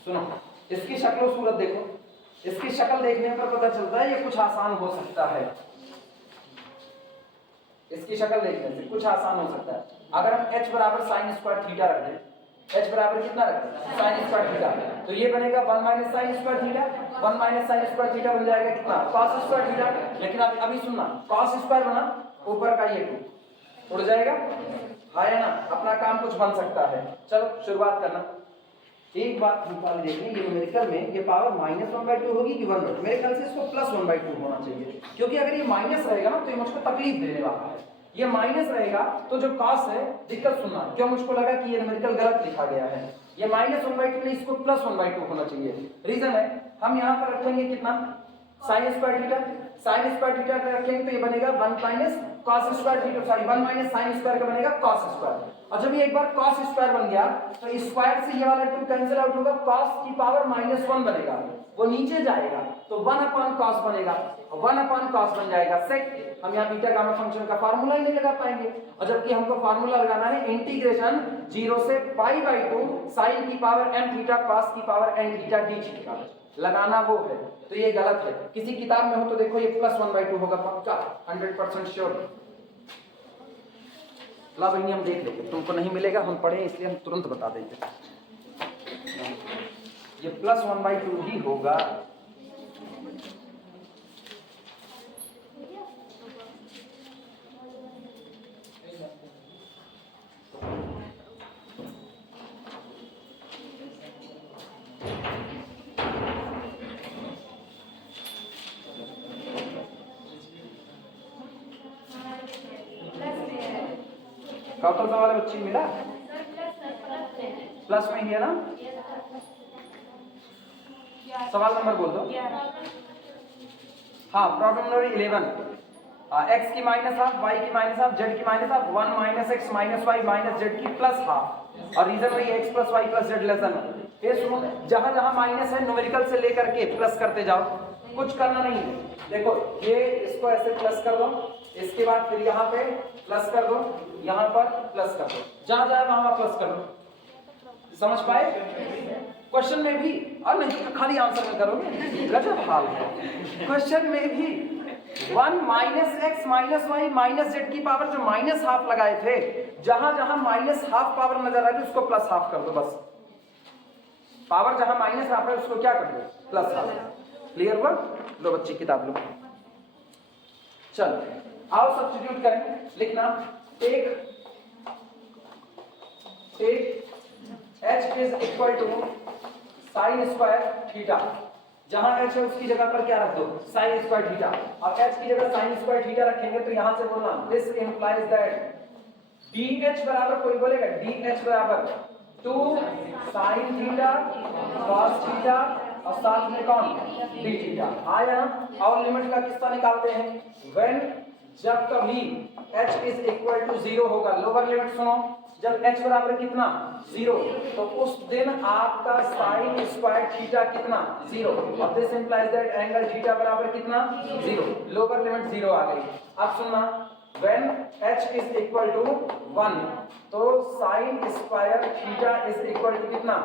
सुनो, इसकी शक्ल और सूरत देखो, इसकी शक्ल देखने पर पता चलता है ये कुछ आसान हो सकता है। इसकी शक्ल देखने से कुछ आसान हो सकता है। अगर हम h बराबर साइन स्क्वायर थीटा रख दें, h बराबर कितना रख दें, साइन स्क्वायर थीटा, तो ये बनेगा 1 minus sign square theta, 1 minus sign square theta बन जाएगा कितना, cos स्क्वायर थीटा। लेकिन अभी सुनना, cos स्क्वायर बना, ऊपर का ये 2 उड़ जाएगा, है ना, अपना काम कुछ बन सकता है। चलो शुरुआत करना। एक बात हम पहले देखें, ये न्यूमेरिकल में ये पावर -1/2 होगी कि 1/2? मेरे ख्याल से इसको +1/2 होना चाहिए, क्योंकि अगर ये माइनस रहेगा ना तो ये मुझको तकलीफ देने वाला है। ये माइनस रहेगा तो जो cos है, दिक्कत सुनना, क्यों मुझको लगा कि ये न्यूमेरिकल गलत लिखा गया है। ये -1/2 नहीं, इसको +1/2 होना चाहिए। रीजन है, हम यहाँ पर रखेंगे कितना, sign square theta, sign square theta पे रखेंगे तो ये बनेगा 1 minus cos square theta, sorry 1 minus sine square का बनेगा cos स्क्वायर। और जब ये एक बार cos स्क्वायर बन गया तो स्क्वायर से ये वाला 2 कैंसिल आउट होगा, cos की पावर -1 बनेगा, वो नीचे जाएगा तो 1 अपॉन cos बनेगा, 1 अपॉन cos बन जाएगा सेक। हम यहाँ बीटा गामा फंक्शन का फार्मूला ही नहीं लगा पाएंगे, और जबकि हमको फार्मूला लगाना है इंटीग्रेशन 0 से π/2 sin की पावर m थीटा cos की पावर n थीटा d थीटा, लगाना वो है, तो ये गलत है। किसी किताब में हो तो देखो ये +1/2 होगा पक्का, 100% श्योर। ला बहनी हम देख लेंगे, तुमको नहीं मिलेगा, हम पढ़े इसलिए हम तुरंत बता देंगे, ये +1/2 ही होगा। कौन सा वाला बच्ची मिला, प्लस में ही है ना, सवाल नंबर बोल दो। हाँ, प्रॉब्लम नंबर 11, x की -½ y की -½ z की -½ 1 minus x minus y minus z की +½ और रीजन वही x + y + z less than. ये सुनो, जहां जहां माइनस है न्यूमेरिकल से लेकर के प्लस करते जाओ, कुछ करना नहीं है। देखो ये इसको ऐसे प्लस कर दो, इसके बाद फिर यहाँ पे प्लस कर दो, यहाँ पर प्लस कर दो, जहां जाए वहां प्लस कर दो। समझ पाए? क्वेश्चन में भी, और नहीं तो खाली आंसर में करोगे, गजब हाल है। क्वेश्चन में भी 1 minus x minus y minus z की पावर जो -½ लगाए थे, जहां जहां -½ पावर नजर आ रही उसको +½ कर दो, बस। पावर जहां -½ है उसको क्या कर दो, +½। क्लियर हुआ? लो बच्ची किताब लो, चल आओ सब्स्टिट्यूट करें। लिखना, take h is equal to sine square theta, जहां h है उसकी जगह पर क्या रख दो, साइन स्क्वायर थीटा, और h की जगह साइन स्क्वायर थीटा रखेंगे तो यहां से बोलना दिस इंप्लाइज दैट dh बराबर, कोई बोलेगा dh बराबर 2 साइन थीटा cos थीटा और साथ में कौन, d थीटा। आया ना? और लिमिट का किस्सा निकालते हैं, व्हेन, जब कभी h इज इक्वल टू 0 होगा। लोअर लिमिट सुनो, जब h बराबर कितना, 0, तो उस दिन आपका साइन स्क्वायर थीटा कितना, 0, और this implies that angle theta बराबर कितना, 0। लोअर लिमिट 0 आ गई। अब सुनना, when h is equal to 1, तो sine square theta is equal to कितना,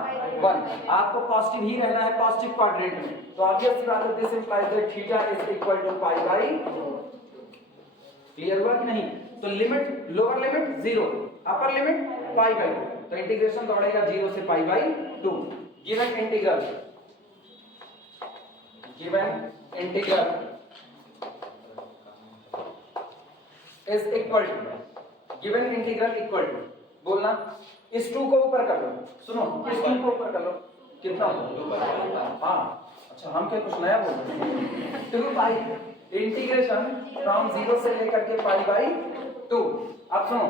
1। आपको पॉजिटिव ही रहना है, पॉजिटिव क्वाड्रेंट में, तो ऑब्वियस सी बात है this implies that theta is equal to π/2। Clear हुआ कि नहीं? तो limit, lower limit 0, upper limit π/2, तो इंटीग्रेशन दौड़ेगा 0 से π/2। Given integral is equal to, given integral equal to, बोलना इस 2 को ऊपर कर लो, सुनो इस 2 को ऊपर कर लो, कितना, हाँ अच्छा हम क्या कुछ नया बोल रहे हैं, 2 इंटीग्रेशन फ्रॉम 0 से लेकर के π/2। अब सुनो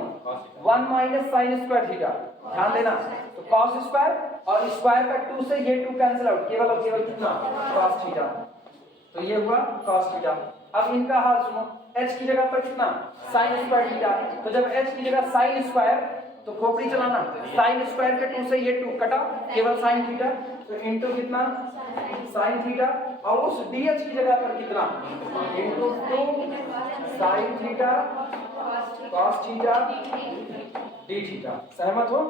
1 माइनस साइन स्क्वायर थीटा, ध्यान देना, तो cos स्क्वायर और स्क्वायर का 2 से ये 2 कैंसिल आउट, केवल और केवल कितना, cos थीटा, तो ये हुआ cos थीटा। अब इनका हाल सुनो, h की जगह पर कितना, साइन स्क्वायर थीटा, तो जब h की जगह साइन स्क्वायर, तो खोपड़ी चलाना, साइन स्क्वायर के 2 से ये 2 कटा, केवल साइन थीटा, तो इनटू कितना, साइन थीटा, और उस dh की जगह पर कितना, into 2 sine theta cos theta D theta. सहमत हो?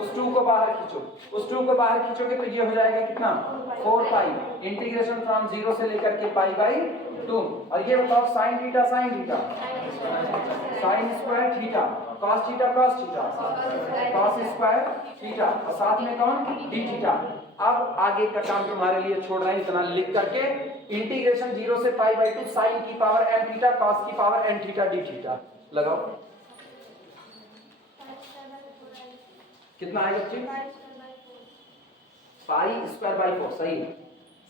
उस 2 को बाहर खींचो, उस 2 को बाहर खींचोगे तो ये हो जाएगा कितना 4 पाई इंटीग्रेशन फ्रॉम 0 से लेकर के पाई बाई 2। और ये बताओ sine theta sine square theta cos theta cos square theta और साथ में कौन डी थीटा। अब आगे का काम तुम्हारे लिए छोड़ रहे हैं, इतना लिख करके इंटीग्रेशन 0 से पाई बाई 2 साइन की पावर n थीटा कॉस की पावर n थीटा डी थीटा लगाओ। कितना आएगा बच्चे? Pi square by 4। सही है,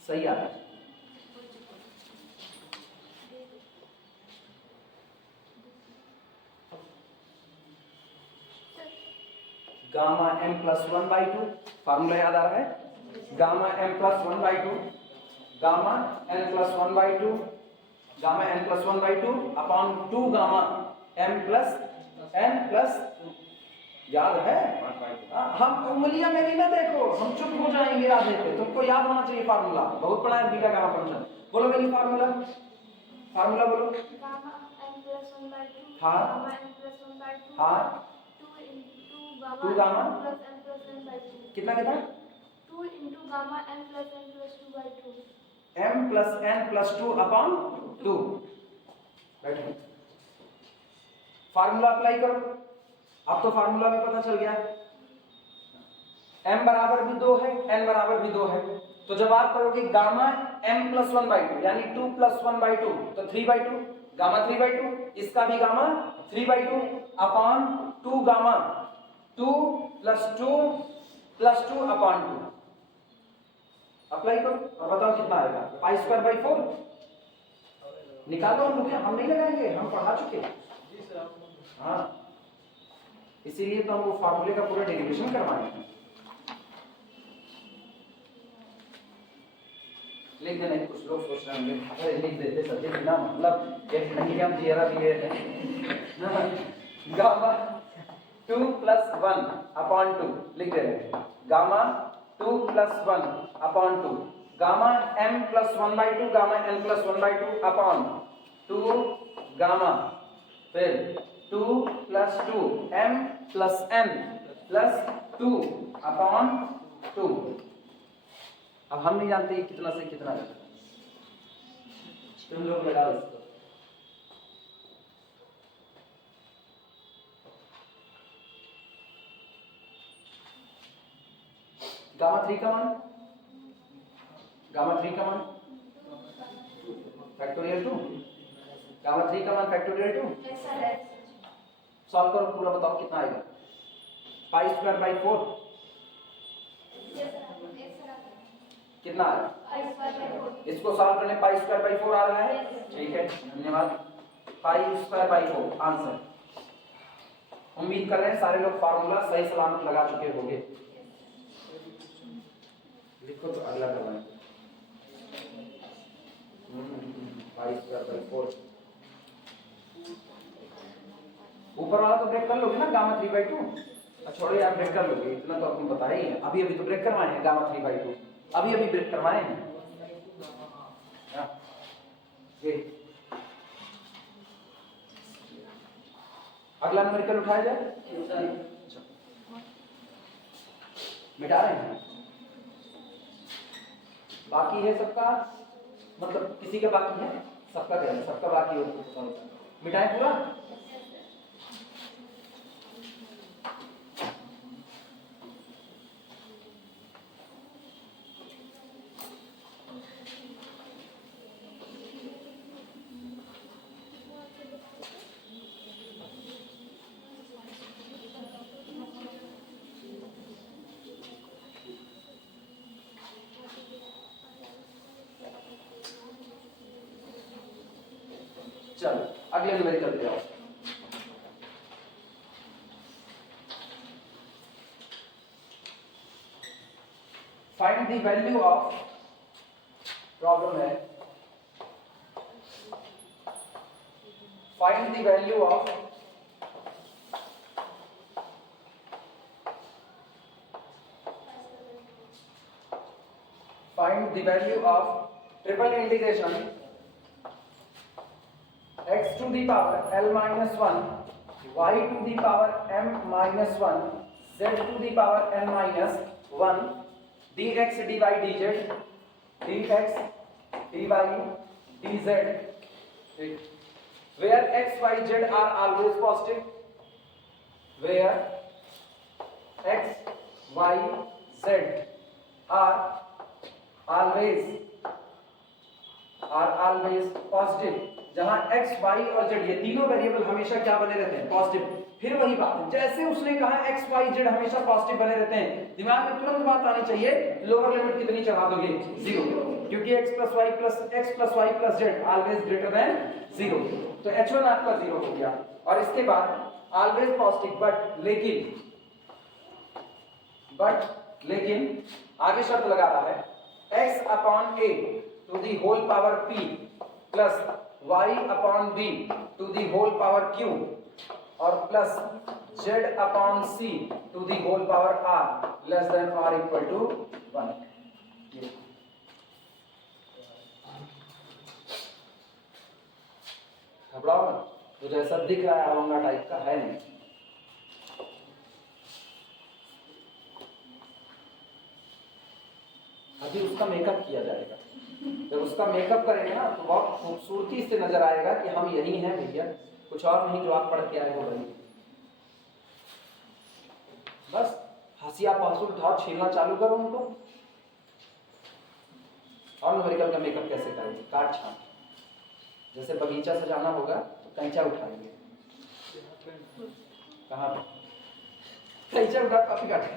सही आ रहा है। गामा m प्लस 1/2 फार्मूला याद आ रहा है? Gamma m plus 1/2 gamma n plus 1/2 gamma n plus 1/2 upon 2 gamma m plus n plus, याद है? हम उंगलियां मेरी ना देखो, हम चुप हो जाएंगे याद है। तुमको याद होना चाहिए फार्मूला, बहुत बड़ा है बीटा गामा फंक्शन। बोलो मेरी फार्मूला, फार्मूला बोलो। गामा n प्लस 1/2 हाँ गामा n प्लस 1/2 हाँ 2 gamma n plus n plus n/2 कितना कितना 2 gamma n plus n plus 2/2 m plus n plus 2 upon 2। बैठो, फार्मूला अप्लाई करो। अब तो फार्मूला में पता चल गया, m बराबर भी 2 है n बराबर भी 2 है। तो जब आप करोगे गामा m प्लस 1/2 यानी 2 प्लस 1/2 तो 3/2 गामा 3/2, इसका भी gamma 3/2 upon 2 gamma 2 plus 2 plus 2 upon 2। Apply करो और बताओ कितना आएगा। पाई स्क्वायर बाई 4 निकालो। हम नहीं लगाएंगे, हम पढ़ा चुके। हाँ, इसीलिए तो हम वो फार्मूले का पूरा डेरिवेशन करवाएंगे। लिख देना। कुछ लोग सोच रहे होंगे अरे लिख देते सब्जेक्ट बिना मतलब एक नहीं हम जीरा दिए हैं। गामा 2 प्लस 1 अपॉन 2 लिख दे रहे हैं। Gamma 2 plus 1 upon 2 gamma m plus 1/2 gamma n plus 1/2 upon 2 gamma फिर 2 plus 2 m plus n plus 2 upon 2। अब हम नहीं जानते कितना से कितना है, तुम लोग लगाओ इसको। गामा 3 का मान फैक्टोरियल 2 गामा 3 का मान फैक्टोरियल 2 सॉल्व करो पूरा, बताओ कितना आएगा। पाई स्क्वायर बाई 4 कितना आ रहा है? इसको सॉल्व करने पाई स्क्वायर बाई 4 आ रहा है। ठीक है, धन्यवाद। Pi square by 4 answer. उम्मीद कर रहे हैं सारे लोग फार्मूला सही सलामत लगा चुके होंगे। लिखो तो अगला करवाएं। पाई स्क्वायर बाई 4 ऊपर वाला तो ब्रेक कर लोगे ना, गामा 3/2। छोड़ो यार, ब्रेक कर लोगे, इतना तो आपको पता ही है। अभी तो ब्रेक करवाए हैं गामा 3/2, अभी ब्रेक करवाए हैं। ये अगला न्यूमेरिकल उठाया जाए, मिटा रहे हैं। बाकी है सबका, मतलब किसी का बाकी है, सबका करें, सबका बाकी हो मिटाएं पूरा। चलो अगले न्यूमेरिकल पे जाओ। Find the value of, problem है find the value of triple integration x to the power l minus 1 y to the power m minus 1 z to the power n minus 1 dx dy dz dx dy dz, where x y z are always positive, where x y z are always positive, जहां x y और z ये तीनों वेरिएबल हमेशा क्या बने रहते हैं, पॉजिटिव। फिर वही बात है, जैसे उसने कहा x y z हमेशा पॉजिटिव बने रहते हैं, दिमाग में तुरंत बात आनी चाहिए लोअर लिमिट कितनी चढ़ा दोगे, 0, क्योंकि x plus y plus z always greater than 0, तो h1 आपका 0 हो गया। और इसके बाद ऑलवेज पॉजिटिव लेकिन आगे शर्त लगा रहा है x upon a to the whole power p plus y upon b to the whole power q और plus z upon c to the whole power r less than or equal to 1। घबराओ मत, तो जैसा दिख रहा है अवंगा टाइप का है नहीं। अभी उसका मेकअप किया जाएगा, जब उसका मेकअप करेंगे ना तो बहुत खूबसूरती से नजर आएगा कि हम यही हैं भैया, कुछ और नहीं जो आप पढ़ के आए हो वही। बस हंसिया पासुल उठाओ, छीलना चालू करो उनको। और न्यूमेरिकल का मेकअप कैसे करेंगे, काट छाट, जैसे बगीचा सजाना होगा तो कैंचा उठाएंगे, कहाँ पे कैंचा उठा काफी काटे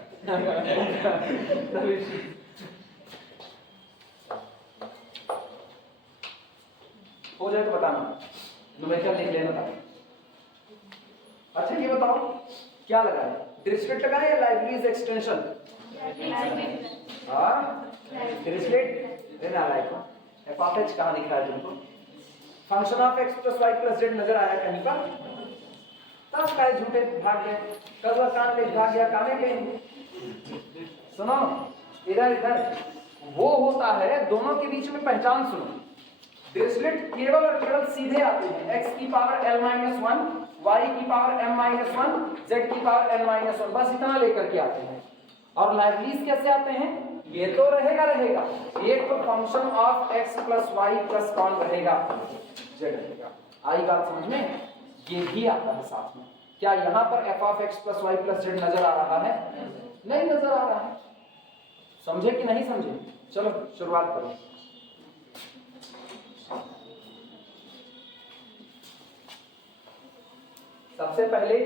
हो जाए तो बताना, न्यूमेरिकल लिख लेना था। अच्छा ये बताओ क्या लगाए, डिरिचलेट लगाए या लाइवलीज एक्सटेंशन? हाँ डिरिचलेट लेना लाइक एफ ऑफ एच कहाँ दिख रहा है तुमको? Function of x plus Y plus z नजर आया कहीं पर? तब का झूठे भाग गए, कल कान ले भाग गया, काने गए। सुनो इधर इधर वो होता है, दोनों के बीच में पहचान सुनो। डिरिचलेट केवल और केवल सीधे आते हैं, x की पावर l माइनस 1, y की पावर m माइनस 1, z की पावर n माइनस 1, बस इतना लेकर के आते हैं। और लाइवलीज कैसे आते हैं? ये तो रहेगा एक तो function of x plus Y plus कौन रहेगा, z रहेगा। आई बात समझ में? ये भी आता है साथ में। क्या यहाँ पर f of x plus Y plus z नजर आ रहा है? नहीं नजर आ रहा है। समझे कि नहीं समझे? चलो शुरुआत करो। सबसे पहले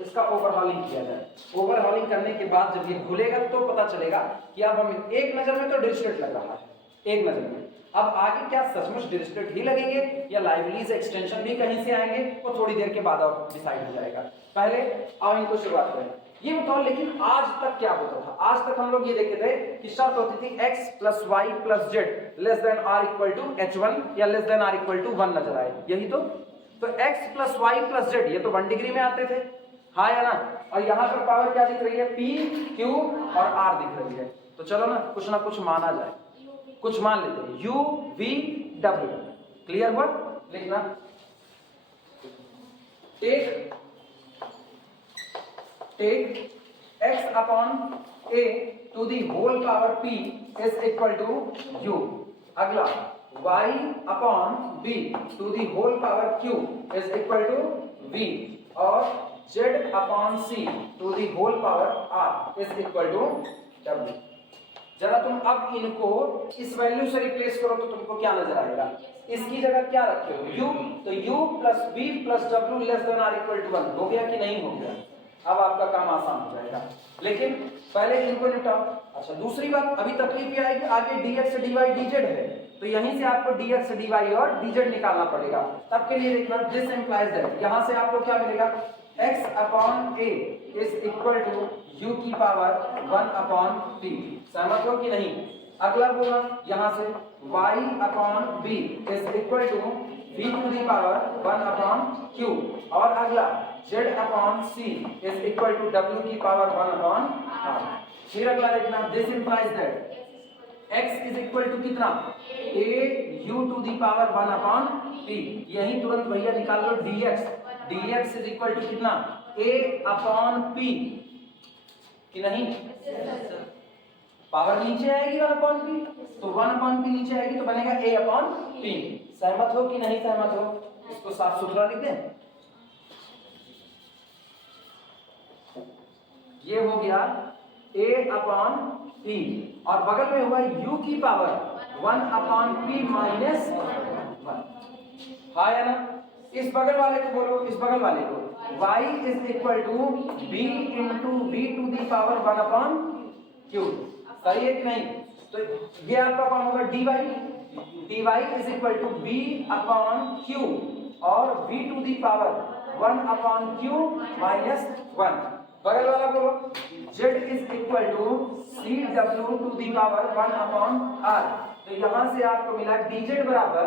इसका ओवरहॉलिंग किया जाए। ओवरहॉलिंग करने के बाद जब ये खुलेगा तो पता चलेगा कि अब हम एक नजर में तो डिरिचलेट लग रहा है, एक नजर में। अब आगे क्या सचमुच डिरिचलेट ही लगेंगे या लाइवलीज एक्सटेंशन भी कहीं से आएंगे, वो थोड़ी देर के बाद और डिसाइड हो जाएगा। पहले आओ इनको शुरुआत करें। ये बताओ लेकिन आज तक क्या होता था? आज तक हम लोग ये देखे थे कि शर्त होती थी x plus Y plus z less than or equal to h1 या less than or equal to 1 नजर आए, यही तो x plus Y plus z ये तो 1 डिग्री में आते थे, हाँ या ना? और यहाँ पर पावर क्या दिख रही है? p, q और r दिख रही है। तो चलो ना कुछ माना जाए, कुछ मान लेते हैं। u, v, w क्लियर हुआ? लिखना take x upon a to the whole power p is equal to u। अगला y upon b to the whole power q is equal to v और z upon c to the whole power r is equal to w। जरा तुम अब इनको इस वैल्यू से रिप्लेस करो तो तुमको क्या नजर आएगा? इसकी जगह क्या रखे हो? u, तो u plus v plus w less than or equal to 1 हो गया कि नहीं हो गया? अब आपका काम आसान हो जाएगा, लेकिन पहले इनको निपटाओ। अच्छा दूसरी बात, अभी तकलीफ ये आएगी आगे dx dy dz है, तो यहीं से आपको dx dy और dz निकालना पड़ेगा। तब के लिए देखना दिस इंप्लाइज दैट, यहां से आपको क्या मिलेगा? x upon a is equal to u की पावर 1 अपॉन p। सहमत हो कि नहीं? अगला बोला यहां से y upon b is equal to v to the power 1 upon q और अगला z upon c is equal to w की पावर 1 अपॉन r। फिर अगला देखना this implies that x is equal to कितना? a u to the power 1 upon p। यही तुरंत भैया निकाल लो dx dx is equal to कितना a अपॉन p कि नहीं, पावर नीचे आएगी 1 अपॉन p, तो 1 अपॉन p नीचे आएगी तो बनेगा a अपॉन p। सहमत हो कि नहीं सहमत हो? इसको साफ सुथरा लिख दें। ये हो गया a अपॉन p और बगल में हुआ u की पावर 1 अपॉन p माइनस 1। हाँ या ना? इस बगल वाले को बोलो, इस बगल वाले को y is equal to b into v to the power 1 upon q। सही है कि नहीं? तो ये आपका कौन होगा dy, dy is equal to b upon q और v to the power 1 upon q minus 1। बगल वाला बोलो z is equal to cw to the power 1 upon r। तो यहां से आपको मिला dz बराबर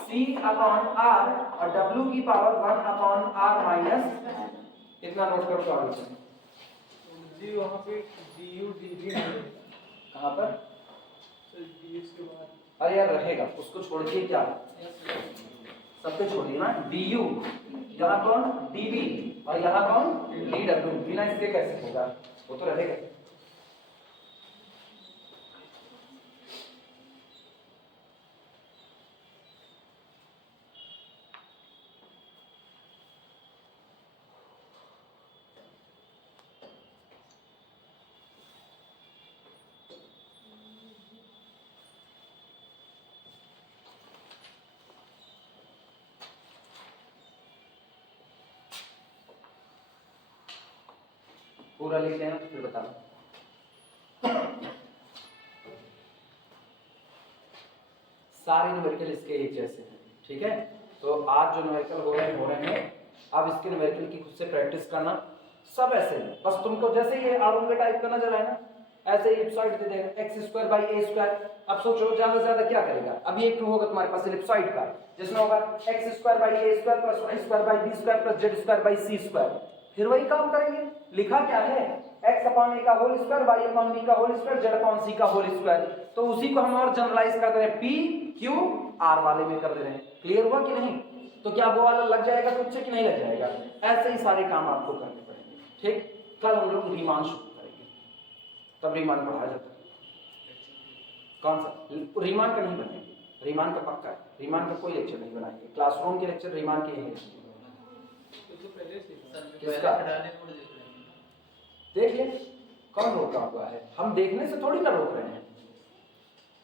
c अपॉन r और w की पावर 1 अपॉन r माइनस इतना नोट करो सॉल्यूशन। जी वहां पे du dv कहां पर? ds के बाद अरे यार रहेगा, उसको छोड़ के क्या सबको छोड़िए ना। du यहाँ कौन dv और यहाँ कौन dw, बिना इसके कैसे होगा? वो तो रहेगा। पूरा लिख लेना फिर बताना। सारे न्यूमेरिकल इसके एक जैसे हैं, ठीक है? तो आज जो न्यूमेरिकल हो रहे हैं अब इसके न्यूमेरिकल की खुद से प्रैक्टिस करना। सब ऐसे हैं, बस तुमको जैसे ये आरोग्य टाइप करना जरा है ना, ऐसे ही इलिप्सॉइड दे देगा x² बाई a²। अब सोचो ज्यादा से ज्यादा क्या करेगा? अभी एक होगा तुम्हारे पास इलिप्सॉइड का जिसमें होगा x² by a² plus y² by b² plus z² by c²। फिर वही काम करेंगे। लिखा क्या है? x अपॉन a का whole square, y upon b का whole square, z upon c का होल स्क्वायर। तो उसी को हम और जनरलाइज कर दे रहे हैं p q r वाले में कर दे रहे हैं। क्लियर हुआ कि नहीं? तो क्या वो वाला लग जाएगा खुद से कि नहीं लग जाएगा? ऐसे ही सारे काम आपको करने पड़ेंगे, ठीक? कल हम लोग रीमान शुरू करेंगे, तब रीमान पढ़ाया जाता है। कौन सा रीमान का नहीं बनाएंगे, रीमान का पक्का है। रीमान का कोई लेक्चर नहीं बनाएंगे, क्लासरूम के लेक्चर रीमान के ही लेक्चर। किसका? देखिए कौन रोका हुआ है? हम देखने से थोड़ी ना रोक रहे हैं।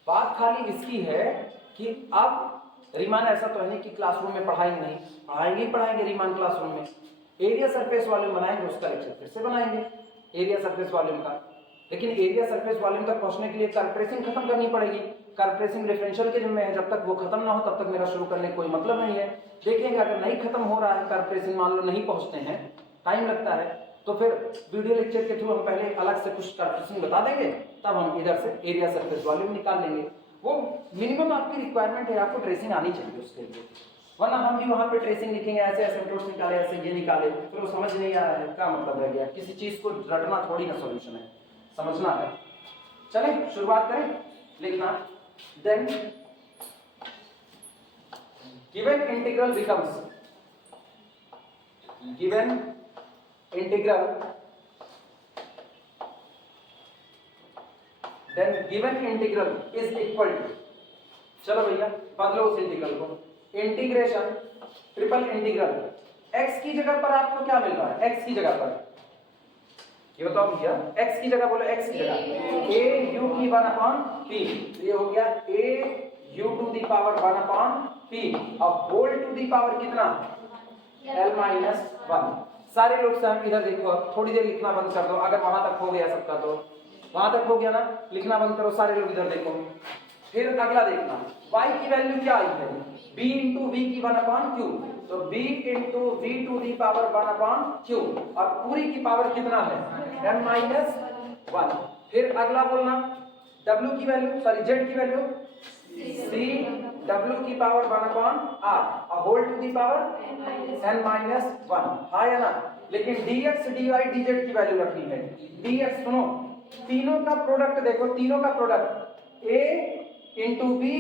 बात खाली इसकी है कि अब रीमान ऐसा तो है नहीं कि क्लासरूम में पढ़ाएंगे नहीं, पढ़ाएंगे रीमान क्लासरूम में। एरिया सरफेस वॉल्यूम बनाएंगे, उसका लेक्चर फिर से बनाएंगे एरिया सरफेस वॉल्यूम का। लेकिन एरिया सरफेस वॉल्यूम तक पहुंचने के लिए कर्व खत्म करनी पड़ेगी। कर्व डिफरेंशियल के जिम्मे है, जब तक वो खत्म ना हो तब तक मेरा शुरू करने कोई मतलब नहीं है। देखेंगे अगर नहीं खत्म हो रहा है कर्व, मान लो नहीं पहुंचते हैं, टाइम लगता है, तो फिर वीडियो लेक्चर के थ्रू हम पहले अलग से कुछ कर्व बता देंगे, तब हम इधर से एरिया सरफेस वॉल्यूम निकाल लेंगे। वो मिनिमम आपकी रिक्वायरमेंट है, आपको ट्रेसिंग आनी चाहिए उसके लिए। वरना हम भी वहां पे ट्रेसिंग लिखेंगे, ऐसे एसिम्पटोट्स निकाले, ऐसे ये निकाले, फिर वो समझ नहीं आ रहा है, क्या मतलब रह गया? किसी चीज को रटना थोड़ी ना सॉल्यूशन है, समझना है। चलें शुरुआत करें लिखना। Then given integral becomes, given integral, then given integral is equal to, चलो भैया बदलो उस इंटीग्रल को, इंटीग्रेशन ट्रिपल इंटीग्रल। x की जगह पर आपको क्या मिल रहा है? x की जगह पर ये बताओ भैया, x की जगह बोलो, x की जगह a u की 1 अपॉन p, ये हो गया a u to the power 1 upon p। अब होल टू दी पावर कितना? l minus 1। सारे लोग से इधर देखो, थोड़ी देर लिखना बंद कर दो, अगर वहां तक हो गया सबका तो वहां तक हो गया ना, लिखना बंद करो, सारे लोग इधर देखो। फिर अगला देखना, y की वैल्यू क्या आई है? b इंटू वी की 1 अपॉन q, तो b into v to the power 1 upon q, और पूरी की पावर कितना है? n minus 1। फिर अगला बोलना w की वैल्यू, सॉरी z की वैल्यू c w की पावर 1 अपॉन r, और whole to the power n minus 1। हाँ या ना? लेकिन dx dy dz की वैल्यू रखनी है। dx सुनो, तीनों का प्रोडक्ट देखो, तीनों का product a into b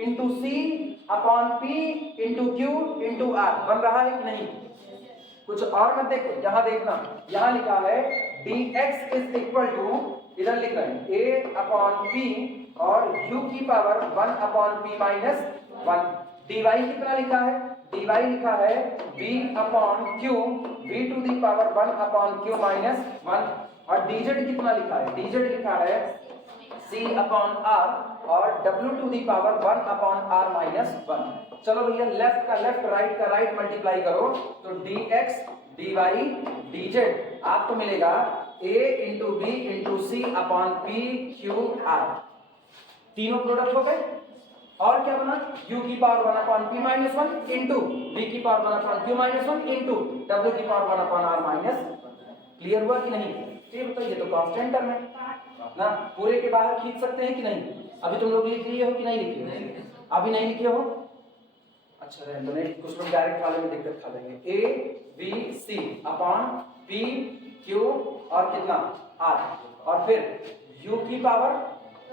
into c upon p into q into r बन रहा है कि नहीं? कुछ और मत देखो, यहाँ देखना, यहाँ लिखा है dx इज इक्वल टू, इधर लिख रहे हैं a अपॉन p और u की power 1 upon p minus 1। dy कितना लिखा है, dy लिखा है b upon q, b to the power 1 upon q minus 1। और dz कितना लिखा है, dz लिखा है c अपॉन r और w to the power 1 upon r minus 1। चलो भैया लेफ्ट का लेफ्ट, राइट का राइट मल्टीप्लाई करो तो dx dy dz आपको मिलेगा a into b into c upon p q r. तीनों प्रोडक्ट हो गए और क्या बना, u की power 1 upon p minus 1 into b की power 1 upon q minus 1 into w की power 1 upon r minus 1। Clear हुआ कि नहीं? ये बताइए, तो कांस्टेंट टर्म है ना, पूरे के बाहर खींच सकते हैं कि नहीं? अभी तुम लोग लिख लिए हो कि नहीं लिखे हो? अभी नहीं लिखे हो? अच्छा रहने दो, नहीं कुछ लोग डायरेक्ट वाले में दिक्कत खा लेंगे। a b c upon p q और कितना r और फिर u की power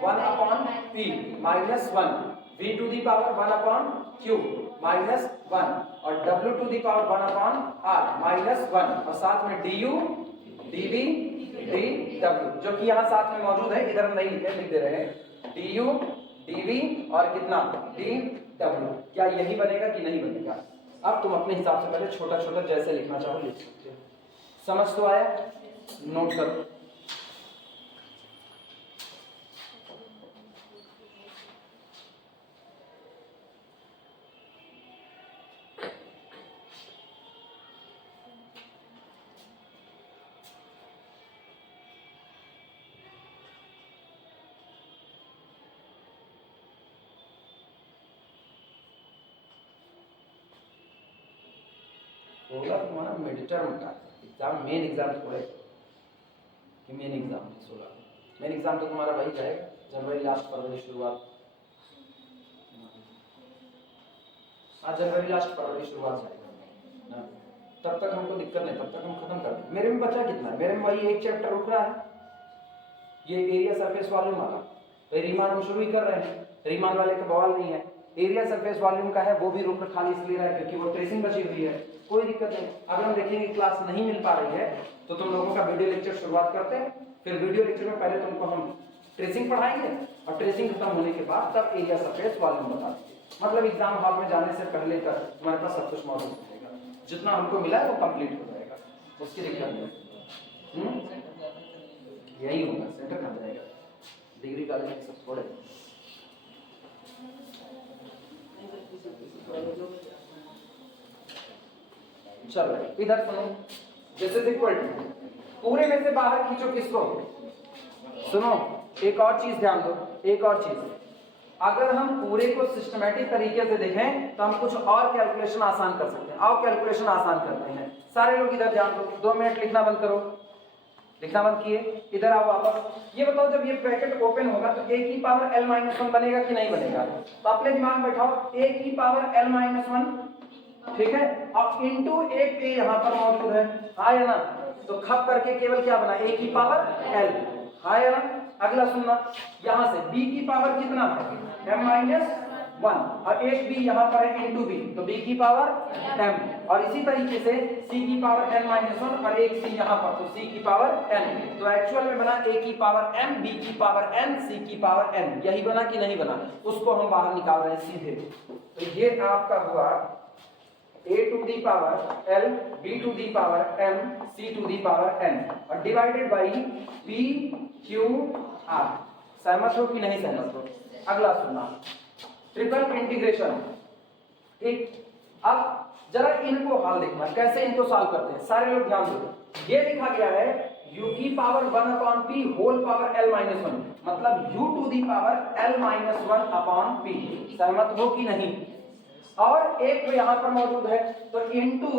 1 upon p minus 1, v to the power 1 upon q minus 1 और w to the power 1 upon r minus 1 और साथ में du dv dw जो कि यहाँ साथ में मौजूद है, इधर हम नहीं लिखे, लिख दे रहे हैं du dv और कितना dw। क्या यही बनेगा कि नहीं बनेगा? अब तुम अपने हिसाब से पहले छोटा छोटा जैसे लिखना चाहो लिख सकते हो। समझ तो आया? नोट करो। सोलह तुम्हारा मिड टर्म का एग्जाम, मेन एग्जाम थोड़े कि मेन एग्जाम 16 मेन एग्जाम तो तुम्हारा वही जाएगा जनवरी लास्ट फरवरी शुरुआत। हाँ जनवरी लास्ट फरवरी शुरुआत जाएगा ना, तब तक हमको दिक्कत नहीं, तब तक हम खत्म कर दें। मेरे में बचा कितना है, मेरे में वही एक चैप्टर रुक रहा है, ये एरिया सरफेस वॉल्यूम वाला। तो रीमान हम शुरू ही कर रहे हैं, रीमान वाले का बवाल नहीं है। एरिया सरफेस वॉल्यूम का है वो भी रुक खाली इसलिए रहा है क्योंकि वो ट्रेसिंग बची हुई है, कोई दिक्कत नहीं। अगर हम देखेंगे क्लास नहीं मिल पा रही है तो तुम लोगों का वीडियो लेक्चर शुरुआत करते हैं, फिर वीडियो लेक्चर में पहले तुमको हम ट्रेसिंग पढ़ाएंगे और ट्रेसिंग खत्म होने के बाद तब एरिया सरफेस वॉल्यूम बता देंगे। मतलब एग्जाम हॉल में जाने से पहले तक तुम्हारे पास सब कुछ मौजूद रहेगा, जितना हमको मिला है वो कंप्लीट हो जाएगा, उसकी दिक्कत नहीं। यही होगा, सेंटर कहाँ जाएगा, डिग्री कॉलेज में सब थोड़े। चलो इधर सुनो, जैसे इक्वल टू पूरे में से बाहर खींचो किसको, सुनो एक और चीज ध्यान दो, एक और चीज, अगर हम पूरे को सिस्टमैटिक तरीके से देखें तो हम कुछ और कैलकुलेशन आसान कर सकते हैं। आओ कैलकुलेशन आसान करते हैं। सारे लोग इधर ध्यान दो, 2 मिनट लिखना बंद करो, लिखना बंद किए, इधर आओ वापस। ये बताओ जब ये ब्रैकेट ओपन होगा तो a की पावर l माइनस 1 बनेगा कि नहीं बनेगा? तो अपने दिमाग में बैठाओ a की पावर l माइनस 1, ठीक है, और इंटू एक a यहाँ पर मौजूद है, हाँ या ना? तो खप करके केवल क्या बना, a की पावर l, हाँ या ना? अगला सुनना, यहाँ से b की पावर कितना है, m माइनस 1 और एक b यहाँ पर है इंटू b, तो b की पावर m, और इसी तरीके से c की पावर n माइनस 1 और एक c यहाँ पर, तो c की पावर n। तो एक्चुअल में बना a की पावर m, b की पावर n, c की पावर n। यही बना कि नहीं बना? उसको हम बाहर निकाल रहे हैं सीधे। तो ये आपका हुआ a to the power l, b to the power m, c to the power n और divided by p q r। सहमत हो कि नहीं सहमत हो? अगला सुनना, ट्रिपल इंटीग्रेशन, ठीक। अब जरा इनको हल देखना, कैसे इनको सॉल्व करते हैं। सारे लोग ध्यान दो, ये लिखा गया है u की power 1 upon p whole power l minus 1, मतलब u to the power l minus 1 upon p। सहमत हो कि नहीं? और एक यहाँ पर मौजूद है तो इंटू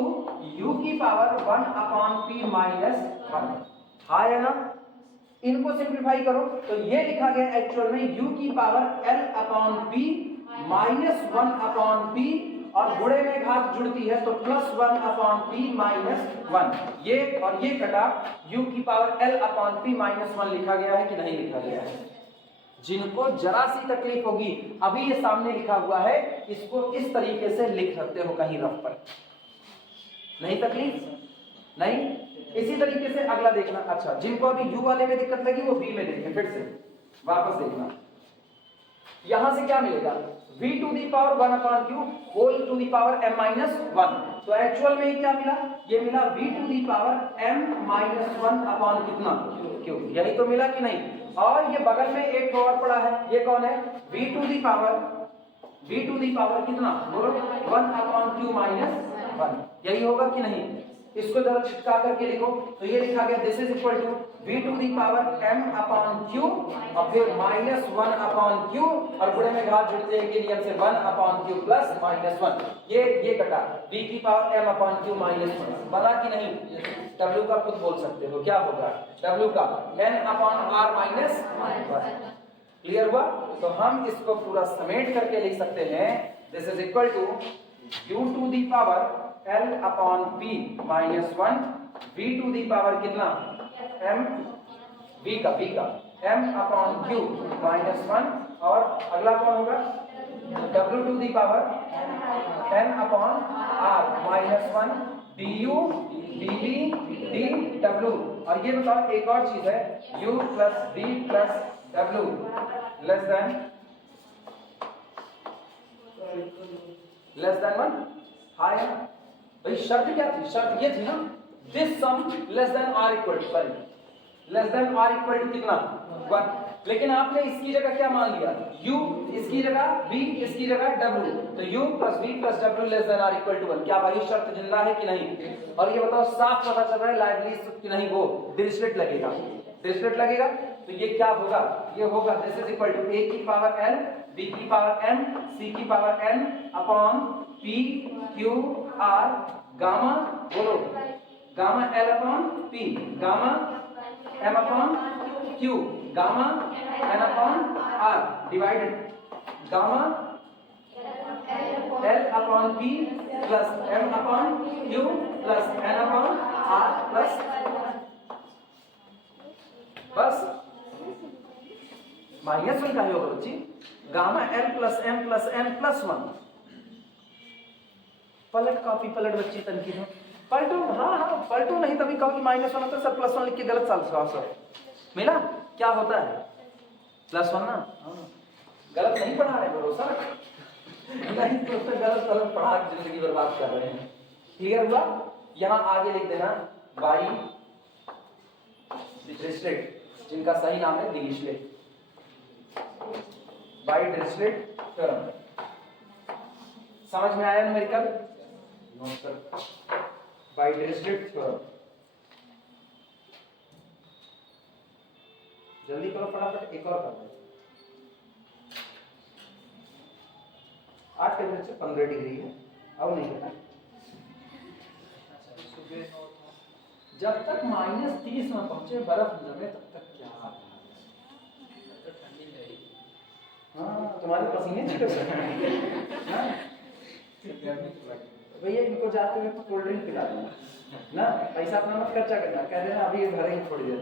u की पावर 1 अपॉन p माइनस 1, हाँ या ना? इनको सिंप्लीफाई करो तो ये लिखा गया एक्चुअल में u की पावर l upon p minus 1 upon p, और गुणे में घात जुड़ती है तो प्लस 1 अपॉन p माइनस 1। ये और ये कटा, u की पावर l अपॉन p माइनस 1 लिखा गया है कि नहीं लिखा गया है? जिनको जरा सी तकलीफ होगी, अभी ये सामने लिखा हुआ है, इसको इस तरीके से लिख सकते हो कहीं रफ पर, नहीं तकलीफ? नहीं। इसी तरीके से अगला देखना। अच्छा, जिनको अभी u वाले में दिक्कत लगी वो v में देखें, फिर से वापस देखना। यहां से क्या मिलेगा, v to the power 1 upon q whole to the power m minus 1। तो एक्चुअल में ये क्या मिला, ये मिला v to the power m minus 1 upon कितना q, यही तो मिला कि नहीं। और ये बगल में एक और पड़ा है, ये कौन है, v टू दी पावर कितना बोलो 1 अपॉन q माइनस 1, यही होगा कि नहीं। इसको जरा चिपका करके लिखो, तो ये लिखा गया this is equal to v to the power m upon q और फिर माइनस 1 अपॉन q, और बुढ़े में घात जुड़ते हैं के नियम से 1 अपॉन q प्लस माइनस 1, ये कटा v की पावर m अपॉन q माइनस 1 बना कि नहीं। w का खुद बोल सकते हो, क्या होगा w का n upon r minus 1। Clear हुआ। तो हम इसको पूरा समेट करके लिख सकते हैं this is equal to u to the power l upon p minus 1 v to the power कितना m v का m अपॉन q माइनस 1, और अगला कौन होगा w to the power n upon r minus 1 du dv dw। और ये बताओ एक और चीज है u plus v plus w less then 1। हाँ यार भाई, शर्त क्या थी, शर्त ये थी ना this sum less than or equal to, sorry less than or equal to कितना 1, लेकिन आपने इसकी जगह क्या मान लिया u, इसकी जगह v, इसकी जगह w, तो u plus v plus w less than or equal to 1। क्या वही शर्त जिंदा है कि नहीं। और ये बताओ साफ पता चल रहा है लाइवली कि नहीं, वो डिरिचलेट लगेगा, डिरिचलेट लगेगा। तो ये क्या होगा, ये होगा this is equal to a की पावर l b की पावर m c की पावर n upon p q r gamma, बोलो gamma l upon p, gamma m upon q, gamma n upon r divided gamma l upon p plus m upon q plus n upon r plus, बस माइनस 1 का ही होगा बच्ची, gamma l plus m plus n plus 1। पलट कॉपी पलट बच्ची तनकी दो, पलटो, हाँ पलटो, नहीं तभी कहो कि माइनस 1 होता है सर, प्लस 1 लिख के गलत साल सर मिला, क्या होता है प्लस 1 ना। गलत नहीं पढ़ा रहे, भरोसा नहीं तो गलत पढ़ा के जिंदगी बर्बाद कर रहे हैं। क्लियर हुआ। यहाँ आगे लिख देना बाई डिरिचलेट, जिनका सही नाम है डिरिचलेट, बाई डिरिचलेट थ्योरम। समझ में आया न्यूमेरिकल, नोट कर बाई डिरिचलेट थ्योरम। जल्दी करो फटाफट, एक और कर दो। 8 टेम्परेचर 15 डिग्री है, अब नहीं करना। जब तक -30 में पहुंचे बर्फ जमे तब तक क्या, हाँ तुम्हारे पसीने छीटे भैया, इनको जाते हुए कोल्ड ड्रिंक पिला देना ना, पैसा अपना मत खर्चा करना, कह देना अभी ये भरेंगे थोड़ी देर।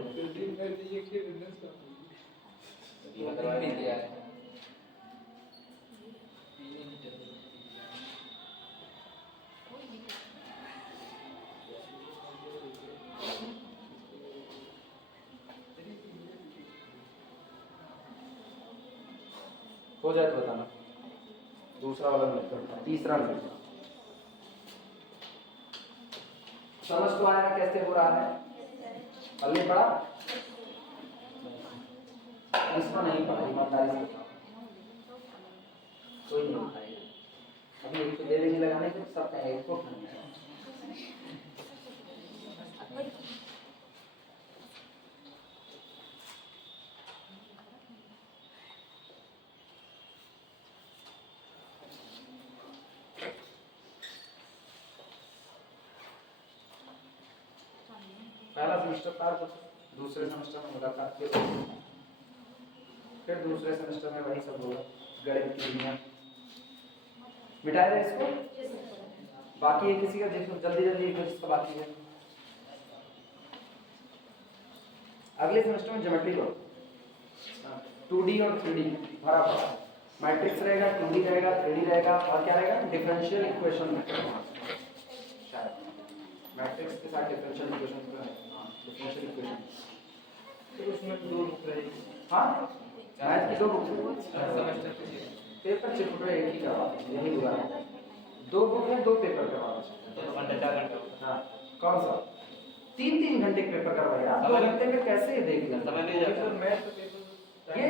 हो जाए तो बताना, दूसरा वाला मिनट, तीसरा मिनट। समझ तो आया कैसे हो रहा है, अगले पढ़ा, इसको नहीं पढ़ा, ईमानदारी से कोई नहीं खाएगा। अभी एक दे देंगे लगाने के, सब कहेंगे इसको खाना है। पहला सेमेस्टर था, दूसरे सेमेस्टर में मुलाकात की, फिर दूसरे सेमेस्टर में वही सब होगा, गणित की दुनिया। मिटाया जाए इसको, बाकी है किसी का देखो जल्दी जल्दी जिसका बाकी है। अगले सेमेस्टर में ज्योमेट्री लो, 2D और 3D भरा पड़ा, मैट्रिक्स रहेगा, 2D रहेगा, 3D रहेगा, और क्या रहेगा डिफरेंशियल इक्वेशन शायद मैट्रिक्स के साथ डिफरेंशियल इक्वेशन का है, डिफरेंशियल इक्वेशन। तो उसमें 2 बुक रहेगी। हाँ मैथ की 2 बुक सेमेस्टर के पेपर चिपटो एक ही करवा, यही बुरा है। 2 बुक है 2 पेपर करवा। 2 घंटे 4 घंटे। हाँ कौन सा 3-3 घंटे के पेपर करवाया 2 घंटे में कैसे देख लें? समय नहीं जाता। मैथ तो पेपर ये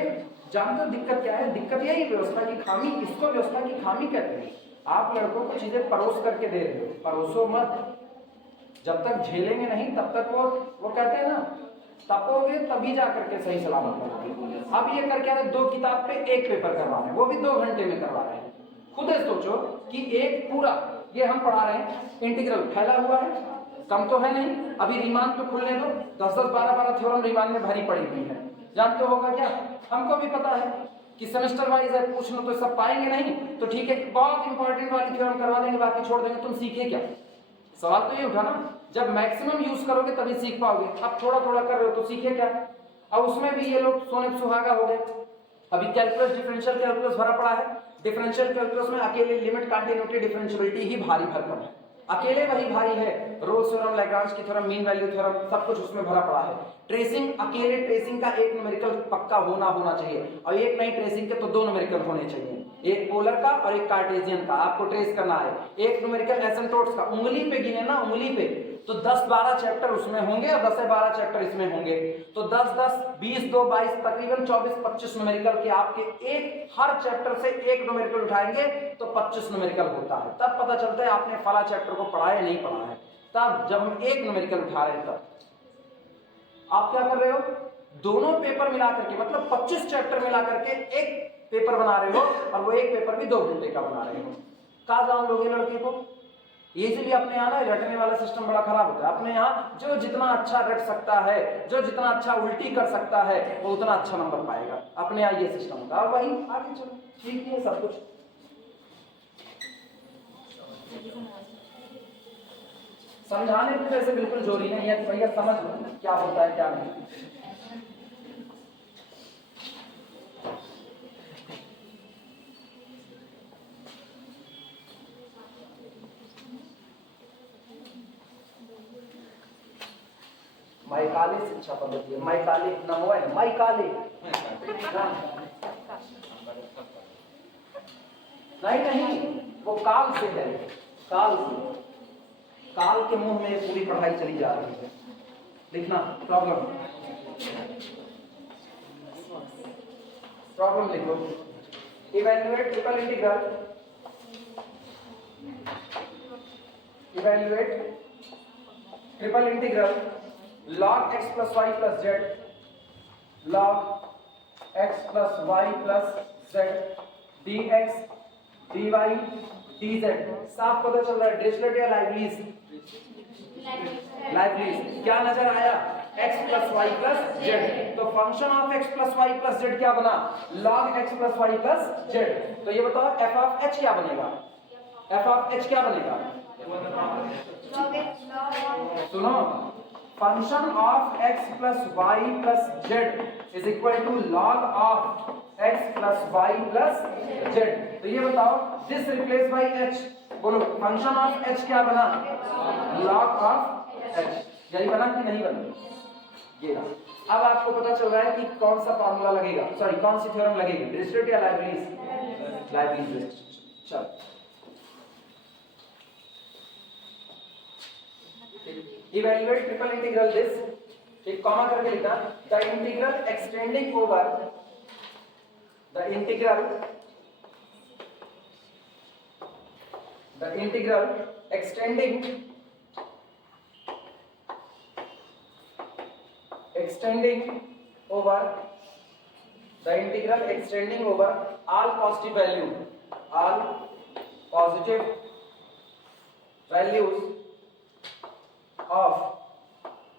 जानते हो दिक्कत क्या है? दिक्कत यही व्यवस्था की खामी, इसको व्यवस्था की खामी कहते हैं। आप लड़कों को चीजें परोस करके दे रहे हो, परोसो मत। जब तक झेलेंगे नहीं तब तक वो कहते हैं ना तपोगे तभी जा करके सही सलामत होगे। अब ये करके आ रहे 2 किताब पे 1 पेपर करवा रहे हैं, वो भी 2 घंटे में करवा रहे हैं। खुद ही सोचो कि एक पूरा ये हम पढ़ा रहे हैं इंटीग्रल फैला हुआ है, कम तो है नहीं। अभी रीमान तो खुलने दो, 10-10, 12-12 थ्योरम रीमान में भरी पड़ी हुई है। जानते होगा क्या? हमको भी पता है कि सेमेस्टर वाइज है, पूछ लो तो सब पाएंगे नहीं तो ठीक है, बहुत इंपॉर्टेंट वाली थ्योरम करवा देंगे, बाकी छोड़ देंगे। तुम सीखे क्या? सवाल तो ये उठा ना, जब मैक्सिमम यूज करोगे तभी सीख पाओगे। अब थोड़ा थोड़ा कर रहे हो तो सीखे क्या? अब उसमें भी ये लोग सोने सुहागा हो गए। अभी कैलकुलस डिफरेंशियल कैलकुलस भरा पड़ा है। डिफरेंशियल कैलकुलस में अकेले लिमिट कंटिन्यूटी डिफरेंशियबिलिटी ही भारी भरकम है, अकेले वही भारी है। रोल्स थ्योरम, लैग्रांज की थ्योरम, मीन वैल्यू थ्योरम सब कुछ उसमें भरा पड़ा है। ट्रेसिंग, अकेले ट्रेसिंग का एक न्यूमेरिकल पक्का होना चाहिए, और एक नहीं ट्रेसिंग के तो 2 न्यूमेरिकल होने चाहिए, एक पोलर का और एक कार्टेशियन का। आपको ट्रेस करना है एक न्यूमेरिकल एसिम्प्टोट्स का, उंगली पे गिने ना, उंगली पे, तो 10-12 चैप्टर उसमें होंगे और 10 से 12 चैप्टर इसमें होंगे, तो 10-10, 20, 2, 22, तकरीबन 24-25 न्यूमेरिकल के आपके एक हर चैप्टर से एक न्यूमेरिकल उठाएंगे तो 25 न्यूमेरिकल होता है। तब पता चलता है आपने फला चैप्टर को पढ़ा है नहीं पढ़ा है। तब जब हम एक न्यूमेरिकल उठा रहे हैं तब आप क्या कर रहे हो? दोनों पेपर मिला करके, मतलब 25 चैप्टर मिला करके एक पेपर बना रहे हो, और वो एक पेपर भी 2 घंटे का बना रहे हो। कहाँ जान लोगे लड़के को? ये से भी अपने यहाँ ना रटने वाला सिस्टम बड़ा खराब होता है। अपने यहाँ जो जितना अच्छा रट सकता है, जो जितना अच्छा उल्टी कर सकता है, वो उतना अच्छा नंबर पाएगा। अपने यहाँ ये सिस्टम होता है, और वही आगे चलो ठीक है सब कुछ। समझाने में वैसे बिल्कुल जोरी नहीं है, भैया समझ लो क्या होता है क्या नहीं। माइकाले शिक्षा पद्धति है, माइकाले नमो है, माइकाले नहीं, वो काल से है, काल से, काल के मुंह में पूरी पढ़ाई चली जा रही है। लिखना प्रॉब्लम लिखो। Evaluate triple integral, log x plus y plus z, log x plus y plus z dx dy dz। साफ पता चल रहा है डिरिचलेट या लाइवलीज? लाइवलीज। क्या नजर आया? x plus y plus z। तो function of x plus y plus z क्या बना? log x plus y plus z। तो ये बताओ f of h क्या बनेगा? f of h क्या बनेगा? सुनो, function of x plus y plus z is equal to log of x plus y plus z। तो ये बताओ दिस रिप्लेस बाय h, बोलो फंक्शन ऑफ h क्या बना? log of h। यही बना कि नहीं बना? ये ना। अब आपको पता चल रहा है कि कौन सा फॉर्मूला लगेगा, सॉरी कौन सी थ्योरम लगेगी, डिरिचलेट या लाइवलीज? लाइवलीज। चलो इवैल्यूएट ट्रिपल इंटीग्रल दिस, एक कॉमा करके लिखना, the integral extending over, the integral extending over, the integral extending over all positive values of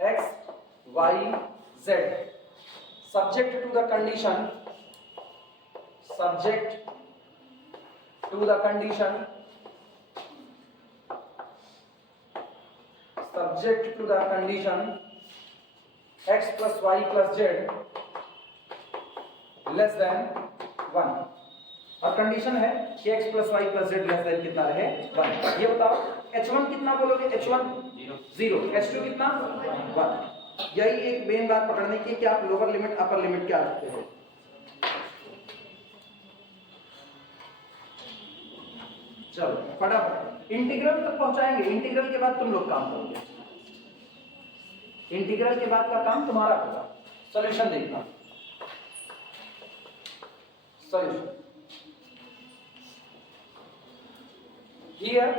x, y, z, subject to the condition x plus y plus z less than 1। और कंडीशन है कि x plus Y plus z less than कितना रहे 1। ये बताओ h1 कितना बोलोगे, h1 0, h2 कितना 1। यही एक मेन बात पकड़ने की कि आप लोअर लिमिट अपर लिमिट क्या रखते हो। चलो फटाफट इंटीग्रल तक पहुंचाएंगे, इंटीग्रल के बाद तुम लोग काम करोगे, इंटीग्रल के बाद का काम तुम्हारा होगा। सॉल्यूशन देखना, solution here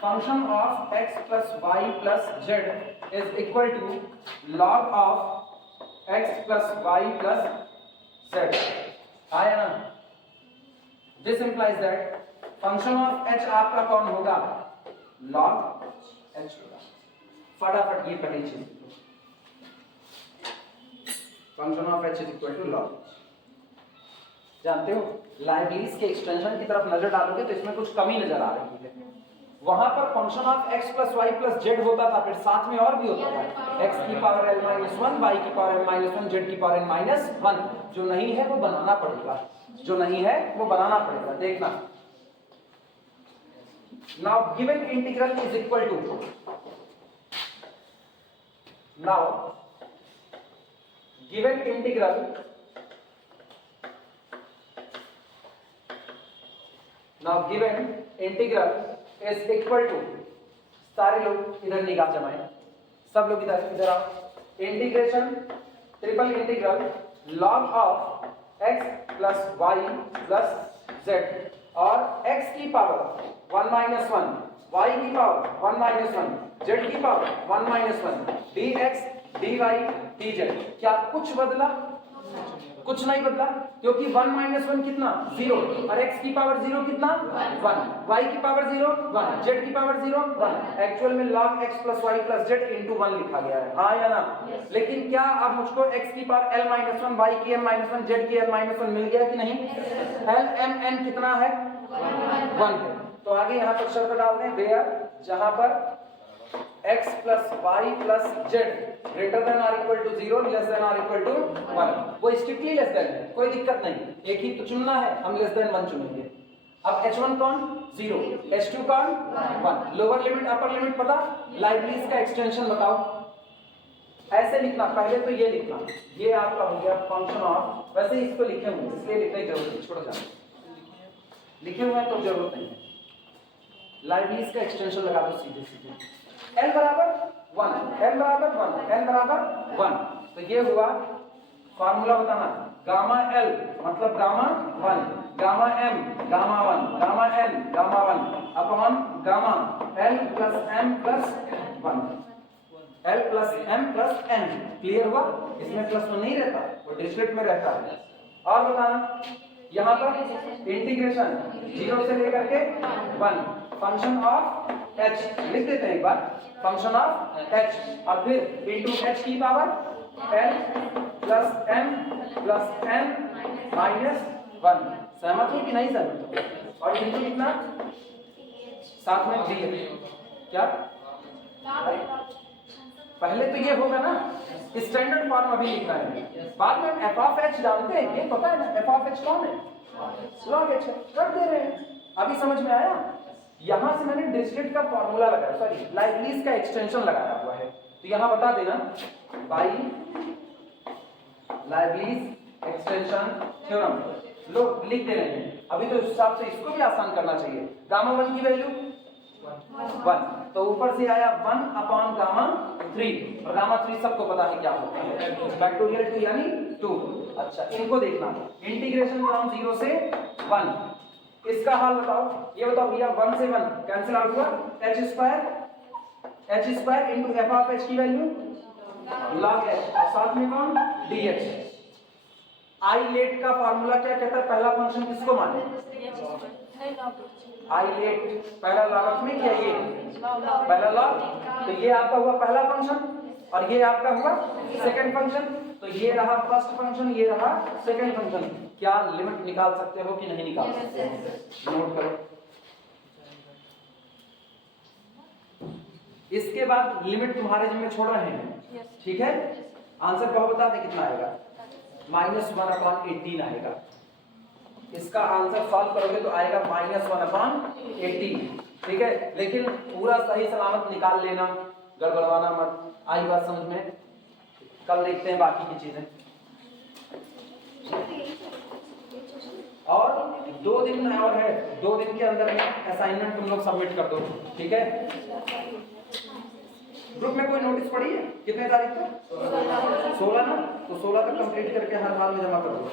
function of x plus y plus z is equal to log of x plus y plus z। आया ना? This implies that function of h आपका कौन होगा, log h होगा। फटाफट ये पहली चीज, function of h is equal to log h। जानते हो लाइबनीज के एक्सटेंशन की तरफ नजर डालोगे तो इसमें कुछ कमी नजर आ रही है। वहां पर function of x plus Y plus z होता था, फिर साथ में और भी होता था x की पावर l माइनस 1, y की पावर m माइनस 1, z की पावर n माइनस 1। जो नहीं है वो बनाना पड़ेगा, जो नहीं है वो बनाना पड़ेगा। देखना, now given integral is equal to, now given integral, now given integral is equal to, सारे लोग इधर निगाह जमाएं, सब लोग इधर आओ, integration triple integral log of x plus Y plus z और x की पावर 1 माइनस 1, y की पावर 1 माइनस 1, z की power 1 minus 1, dx dy dz। क्या कुछ बदला? कुछ नहीं बदला, क्योंकि 1 माइनस 1 कितना 0 और x की पावर 0 कितना 1, y की पावर 0 1, z की पावर 0 1। एक्चुअल में log x plus Y plus z into 1 लिखा गया है, हाँ या ना? लेकिन क्या अब मुझको x की पावर l माइनस 1, y की m माइनस 1, z की n माइनस 1 मिल गया कि नहीं? l m n कितना है 1 है। तो आगे यहाँ पर शर्त डाल दें, वेयर जहां पर x plus Y plus z greater than और इक्वल टू 0, लेस देन और इक्वल टू 1। वो स्ट्रिक्टली लेस देन है, कोई दिक्कत नहीं, एक ही तो चुनना है, हम लेस देन 1 चुनेंगे। अब h1 कौन 0, h2 कौन 1, लोअर लिमिट अपर लिमिट पता, लाइबनीज का एक्सटेंशन बताओ। ऐसे लिखना, पहले तो ये लिखना, ये आपका हो गया फंक्शन ऑफ, वैसे इसको लिखे हुए इसलिए लिखने की जरूरत नहीं, छोड़ जाना, लिखे हुए हैं तो जरूरत नहीं है। लाइबनीज का एक्सटेंशन लगा दो सीधे सीधे, l बराबर 1, m बराबर 1, n बराबर 1। तो ये हुआ फार्मूला, बताना गामा l मतलब gamma 1, gamma m gamma 1, gamma n gamma 1 upon gamma l plus m plus 1, l plus m plus n। Clear हुआ? इसमें प्लस 1 नहीं रहता, वो डिरिचलेट में रहता है। और बताना यहाँ पर इंटीग्रेशन 0 से लेकर के 1, फंक्शन ऑफ h लिख देते हैं एक बार, फंक्शन ऑफ h और फिर इंटू h की पावर l plus m plus n minus 1। सहमत हो कि नहीं सहमत? और इंटू कितना साथ में d, क्या पहले तो ये होगा ना, स्टैंडर्ड फॉर्म अभी लिखना है, बाद में f ऑफ h जानते हैं, ये पता है ना f ऑफ h कौन है, log h कर दे रहे हैं। अभी समझ में आया? यहां से मैंने डिरिचलेट का फॉर्मूला लगाया, सॉरी लाइबनीज का एक्सटेंशन लगाया हुआ है, तो यहां बता देना बाई लाइबनीज एक्सटेंशन थ्योरम, लोग लिख दे रहे हैं। अभी तो इस हिसाब से इसको भी आसान करना चाहिए। गामा 1 की वैल्यू 1, तो ऊपर से आया 1 अपॉन गामा 3, और गामा 3 सबको पता है क्या होता है, फैक्टोरियल 2 यानी 2। अच्छा इनको देखना, इंटीग्रेशन फ्रॉम 0 से 1, इसका हाल बताओ, ये बताओ भैया 1 से 1 कैंसिल आउट हुआ, h square into f of h की वैल्यू log h और साथ में कौन dh। आई लेट का फार्मूला क्या कहता है, पहला फंक्शन किसको माने, आई लेट पहला लॉग में क्या, ये पहला लॉग, तो ये आपका हुआ पहला फंक्शन और ये आपका हुआ सेकंड फंक्शन। तो ये रहा फर्स्ट फंक्शन, ये रहा सेकंड फंक्शन। क्या लिमिट निकाल सकते हो कि नहीं निकाल सकते हो? नोट करो। इसके बाद लिमिट तुम्हारे जिम्मे छोड़ रहे हैं, ठीक है? आंसर कहो, बता दे कितना आएगा। -1/18 आएगा। इसका आंसर सॉल्व करोगे तो आएगा -1/18, ठीक है। लेकिन पूरा सही सलामत निकाल लेना, गड़बड़वाना मत। आई बात समझ में? कल देखते हैं बाकी की चीजें। और 2 दिन में और है, 2 दिन के अंदर में असाइनमेंट तुम लोग सबमिट कर दो, ठीक है। ग्रुप में कोई नोटिस पड़ी है? कितने तारीख तक? 16 ना, तो 16 तक कंप्लीट करके हर हाल में जमा कर दो।